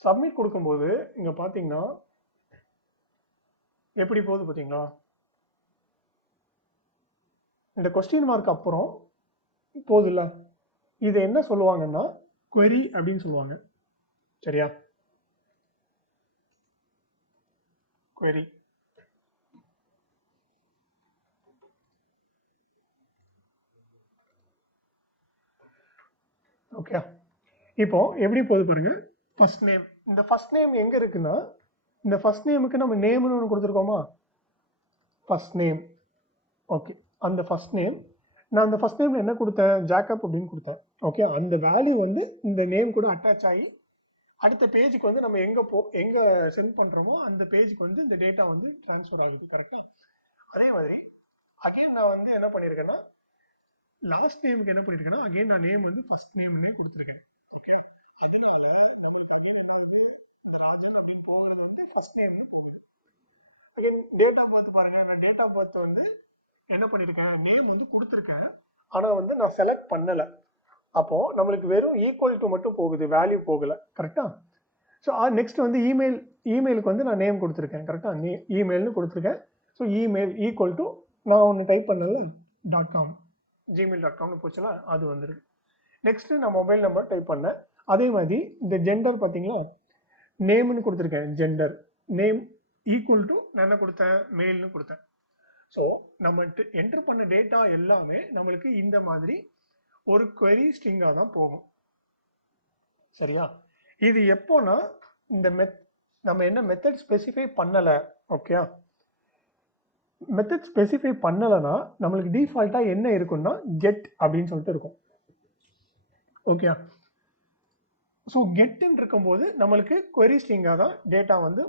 சப்மிட் கொடுக்கும்போது இங்கே பார்த்தீங்கன்னா எப்படி போகுது பார்த்தீங்களா? இந்த கொஸ்டின் மார்க் அப்புறம் போகுதுல்ல, இதை என்ன சொல்லுவாங்கன்னா query அப்படின்னு சொல்லுவாங்க. சரியா? query. ஓகே, இப்போ எப்படி போகுது பாருங்க. ஃபர்ஸ்ட் நேம், இந்த ஃபர்ஸ்ட் நேம் எங்க இருக்குன்னா, இந்த ஃபர்ஸ்ட் நேமுக்கு நம்ம நேம்னு ஒன்று கொடுத்துருக்கோமா, ஃபர்ஸ்ட் நேம். ஓகே, அந்த ஃபர்ஸ்ட் நேம் நான் அந்த ஃபர்ஸ்ட் நேம்ல என்ன கொடுத்தேன், ஜாக்கப் அப்படின்னு கொடுத்தேன். ஓகே, அந்த வேல்யூ வந்து இந்த நேம் கூட அட்டாச் ஆகி அடுத்த பேஜுக்கு வந்து நம்ம எங்க சென்ட் பண்றோமோ அந்த பேஜுக்கு வந்து இந்த டேட்டா வந்து ட்ரான்ஸ்ஃபர் ஆகுது. கரெக்டா? அதே மாதிரி அகைன் நான் வந்து என்ன பண்ணியிருக்கேன்னா, லாஸ்ட் நேமுக்கு என்ன பண்ணியிருக்கேன்னா அகைன் நான் நேம் வந்து ஃபர்ஸ்ட் நேம்னே கொடுத்துருக்கேன். ஓகே, அதனால நம்மளுக்கு அகைன் என்ன வந்து இந்த ராஜன் அப்படின்னு போகிறது வந்து first name. Again date of birth பாருங்க, நான் டேட் ஆஃப் பர்த் வந்து என்ன பண்ணியிருக்கேன், நேம் வந்து கொடுத்துருக்கேன், ஆனால் வந்து நான் செலக்ட் பண்ணலை. அப்போ நம்மளுக்கு வெறும் ஈக்குவல் டு மட்டும் போகுது, வேல்யூ போகல. கரெக்டா? ஸோ நெக்ஸ்ட் வந்து இமெயிலுக்கு வந்து நான் நேம் கொடுத்துருக்கேன். கரெக்டா? இமெயில்னு கொடுத்துருக்கேன். ஸோ இமெயில் ஈக்குவல் டு நான் ஒன்று டைப் பண்ணல .com gmail.comனு போச்சுல, அது வந்துருக்கு. நெக்ஸ்ட் நான் மொபைல் நம்பர் டைப் பண்ணேன். அதே மாதிரி இந்த ஜெண்டர் பார்த்தீங்களா, நேம்னு கொடுத்துருக்கேன். ஜெண்டர் நேம் ஈக்குவல் டு நான் என்ன கொடுத்தேன், மெயில்னு கொடுத்தேன். ஸோ நம்ம என்டர் பண்ண டேட்டா எல்லாமே நம்மளுக்கு இந்த மாதிரி ஒரு query ஸ்ட்ரிங்காக தான் போகும். சரியா? இது எப்போனா இந்த நம்ம என்ன மெத்தட் ஸ்பெசிஃபை பண்ணலை. ஓகே, மெத்தட் ஸ்பெசிஃபை பண்ணலைன்னா நம்மளுக்கு டிஃபால்ட்டாக என்ன இருக்குன்னா கெட் அப்படின்னு சொல்லிட்டு இருக்கும். ஓகே, ஸோ கெட்டுன்னு இருக்கும்போது நம்மளுக்கு query ஸ்ட்ரிங்காக தான் டேட்டா வந்து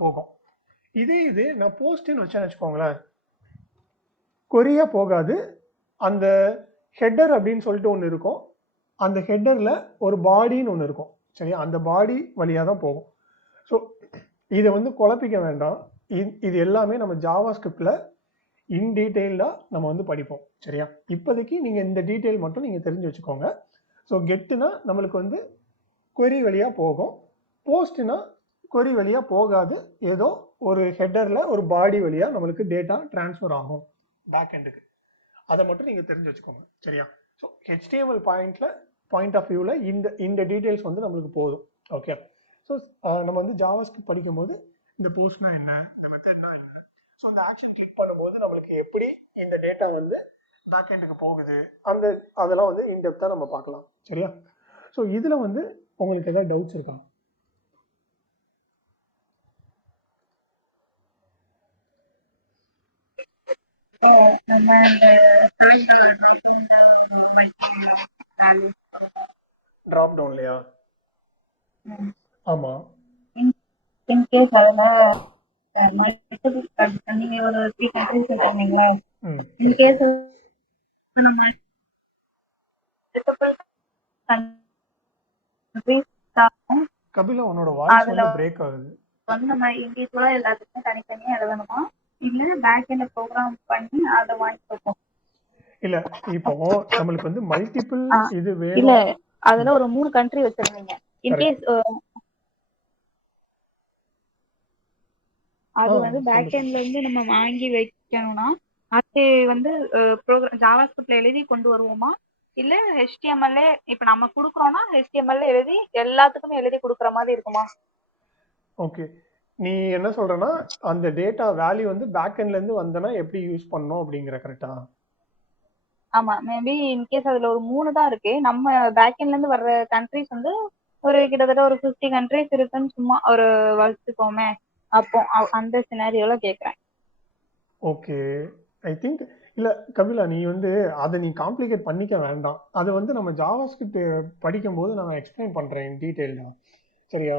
போகும். இது நான் போஸ்ட்னு வச்சுக்கோங்களேன், கொரியா போகாது. அந்த ஹெட்டர் அப்படின்னு சொல்லிட்டு ஒன்று இருக்கும், அந்த ஹெட்டரில் ஒரு பாடின்னு ஒன்று இருக்கும். சரியா? அந்த பாடி வழியாக தான் போகும். ஸோ இதை வந்து குழப்பிக்க வேண்டாம். இது எல்லாமே நம்ம ஜாவா ஸ்கிரிப்டில் இன் டீட்டெயிலாக நம்ம வந்து படிப்போம். சரியா? இப்போதைக்கு நீங்கள் இந்த டீட்டெயில் மட்டும் நீங்கள் தெரிஞ்சு வச்சுக்கோங்க. ஸோ கெட்டுனா நம்மளுக்கு வந்து query வழியாக போகும். போஸ்ட்னா query வழியாக போகாது. ஏதோ ஒரு ஹெட்டரில் ஒரு பாடி வழியாக நம்மளுக்கு டேட்டா ட்ரான்ஸ்ஃபர் ஆகும் பேக் எண்டுக்கு. அதை மட்டும் நீங்கள் தெரிஞ்சு வச்சுக்கோங்க. சரியா? ஸோ HTML பாயிண்ட் ஆஃப் வியூவில் இந்த டீட்டெயில்ஸ் வந்து நம்மளுக்கு போதும். ஓகே. ஸோ நம்ம வந்து ஜாவாஸ்கிரிப்ட் படிக்கும்போது இந்த போஸ்ட்னா என்ன, இந்த மெத்தட்னா என்ன, ஸோ இந்த ஆக்ஷன் கிளிக் பண்ணும்போது நம்மளுக்கு எப்படி இந்த டேட்டா வந்து பேக் எண்டுக்கு போகுது, அதெல்லாம் வந்து இன்டெப்த்தாக நம்ம பார்க்கலாம். சரியா? ஸோ இதில் வந்து உங்களுக்கு ஏதாவது டவுட்ஸ் இருக்கா? நம்ம இந்த ட்ராப் டவுன்லையா? ஆமாம். இன்கேஸ் அதில் மல்டிபிள் நீங்க ஒரு 3 கண்ட்ரிஸ் வச்சிருந்தீங்களா? ம். இன்கேஸ் நம்ம மல்டிபிள் கண்ட்ரிஸ் கபிலா உன்னோட வாய்ஸ் வந்து பிரேக் ஆகுது. வந்து நம்ம இண்டிவிஜுவலா எல்லாத்துக்கும் தனித்தனியா எழுதணுமா, இல்ல பேக் எண்ட் ப்ரோக்ராம் பண்ணி அதை வாங்கிப்போம்? இல்ல இப்போ நம்மளுக்கு வந்து மல்டிபிள் இது இல்ல, வேணும். அதுல ஒரு 3 கண்ட்ரி வச்சிருந்தீங்க. இன்கேஸ் அது வந்து பேக் எண்ட்ல இருந்து நம்ம வாங்கி வைக்கணும்னா அது வந்து ப்ரோக்ராம் ஜாவாஸ்கிரிப்ட்ல எழுதி கொண்டு வருவோமா, இல்ல HTML இப்ப நம்ம குடுக்குறோம்னா HTML எழுதி எல்லாத்துக்குமே எழுதி கொடுக்குற மாதிரி இருக்குமா? ஓகே. நீ என்ன சொல்றனா அந்த டேட்டா வேல்யூ வந்து பேக் எண்ட்ல இருந்து வந்தனா எப்படி யூஸ் பண்ணனும் அப்படிங்கற கரெக்ட்டா? ஆமா, மேபி இன்கேஸ் அதுல ஒரு 3 தான் இருக்கு. நம்ம பேக் எண்ட்ல இருந்து வர்ற கண்ட்ரிஸ் வந்து ஒரு கிட்டத்தட்ட ஒரு 50 கண்ட்ரிஸ் இருக்குன்னு சும்மா ஒரு வச்சுக்கோமே. அப்போ அந்த சினாரியோல கேக்குறேன். ஓகே. ஐ திங்க் இல்ல கபிலா, நீ வந்து அதை நீ காம்ப்ளிகேட் பண்ணிக்க வேண்டாம். அது வந்து நம்ம ஜாவாஸ்கிரிப்ட் படிக்கும்போது நான் எக்ஸ்பிளைன் பண்றேன் டீடைல்டா. சரியா?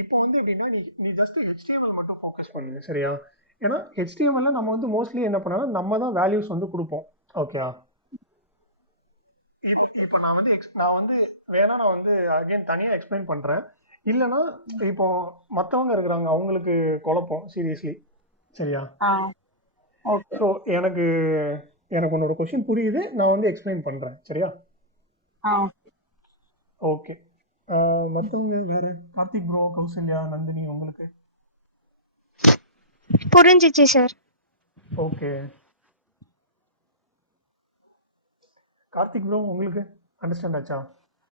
இப்போ வந்து எப்படின்னா நீ ஜஸ்ட் HTML மட்டும் ஃபோக்கஸ் பண்ணு. சரியா? ஏன்னா HTML நம்ம வந்து மோஸ்ட்லி என்ன பண்ணாலும் நம்ம தான் வேல்யூஸ் வந்து கொடுப்போம். ஓகேவா? இப்போ நான் வந்து வேணா நான் வந்து அகைன் தனியா எக்ஸ்பிளைன் பண்றேன். இல்லைன்னா இப்போ மற்றவங்க இருக்கிறாங்க, அவங்களுக்கு குழப்பம் சீரியஸ்லி. சரியா? ஓகே. ஸோ எனக்கு உன்னோட கொஸ்டின் புரியுது. நான் வந்து எக்ஸ்பிளைன் பண்றேன். சரியா? ஓகே. மற்றவங்க வேற கார்த்திக் ப்ரோ, கௌசல்யா, நந்தினி உங்களுக்கு புரிஞ்சிச்சு சார். ஓகே. கார்த்திக் ப்ரோ உங்களுக்கு அண்டர்ஸ்டாண்ட் ஆச்சா?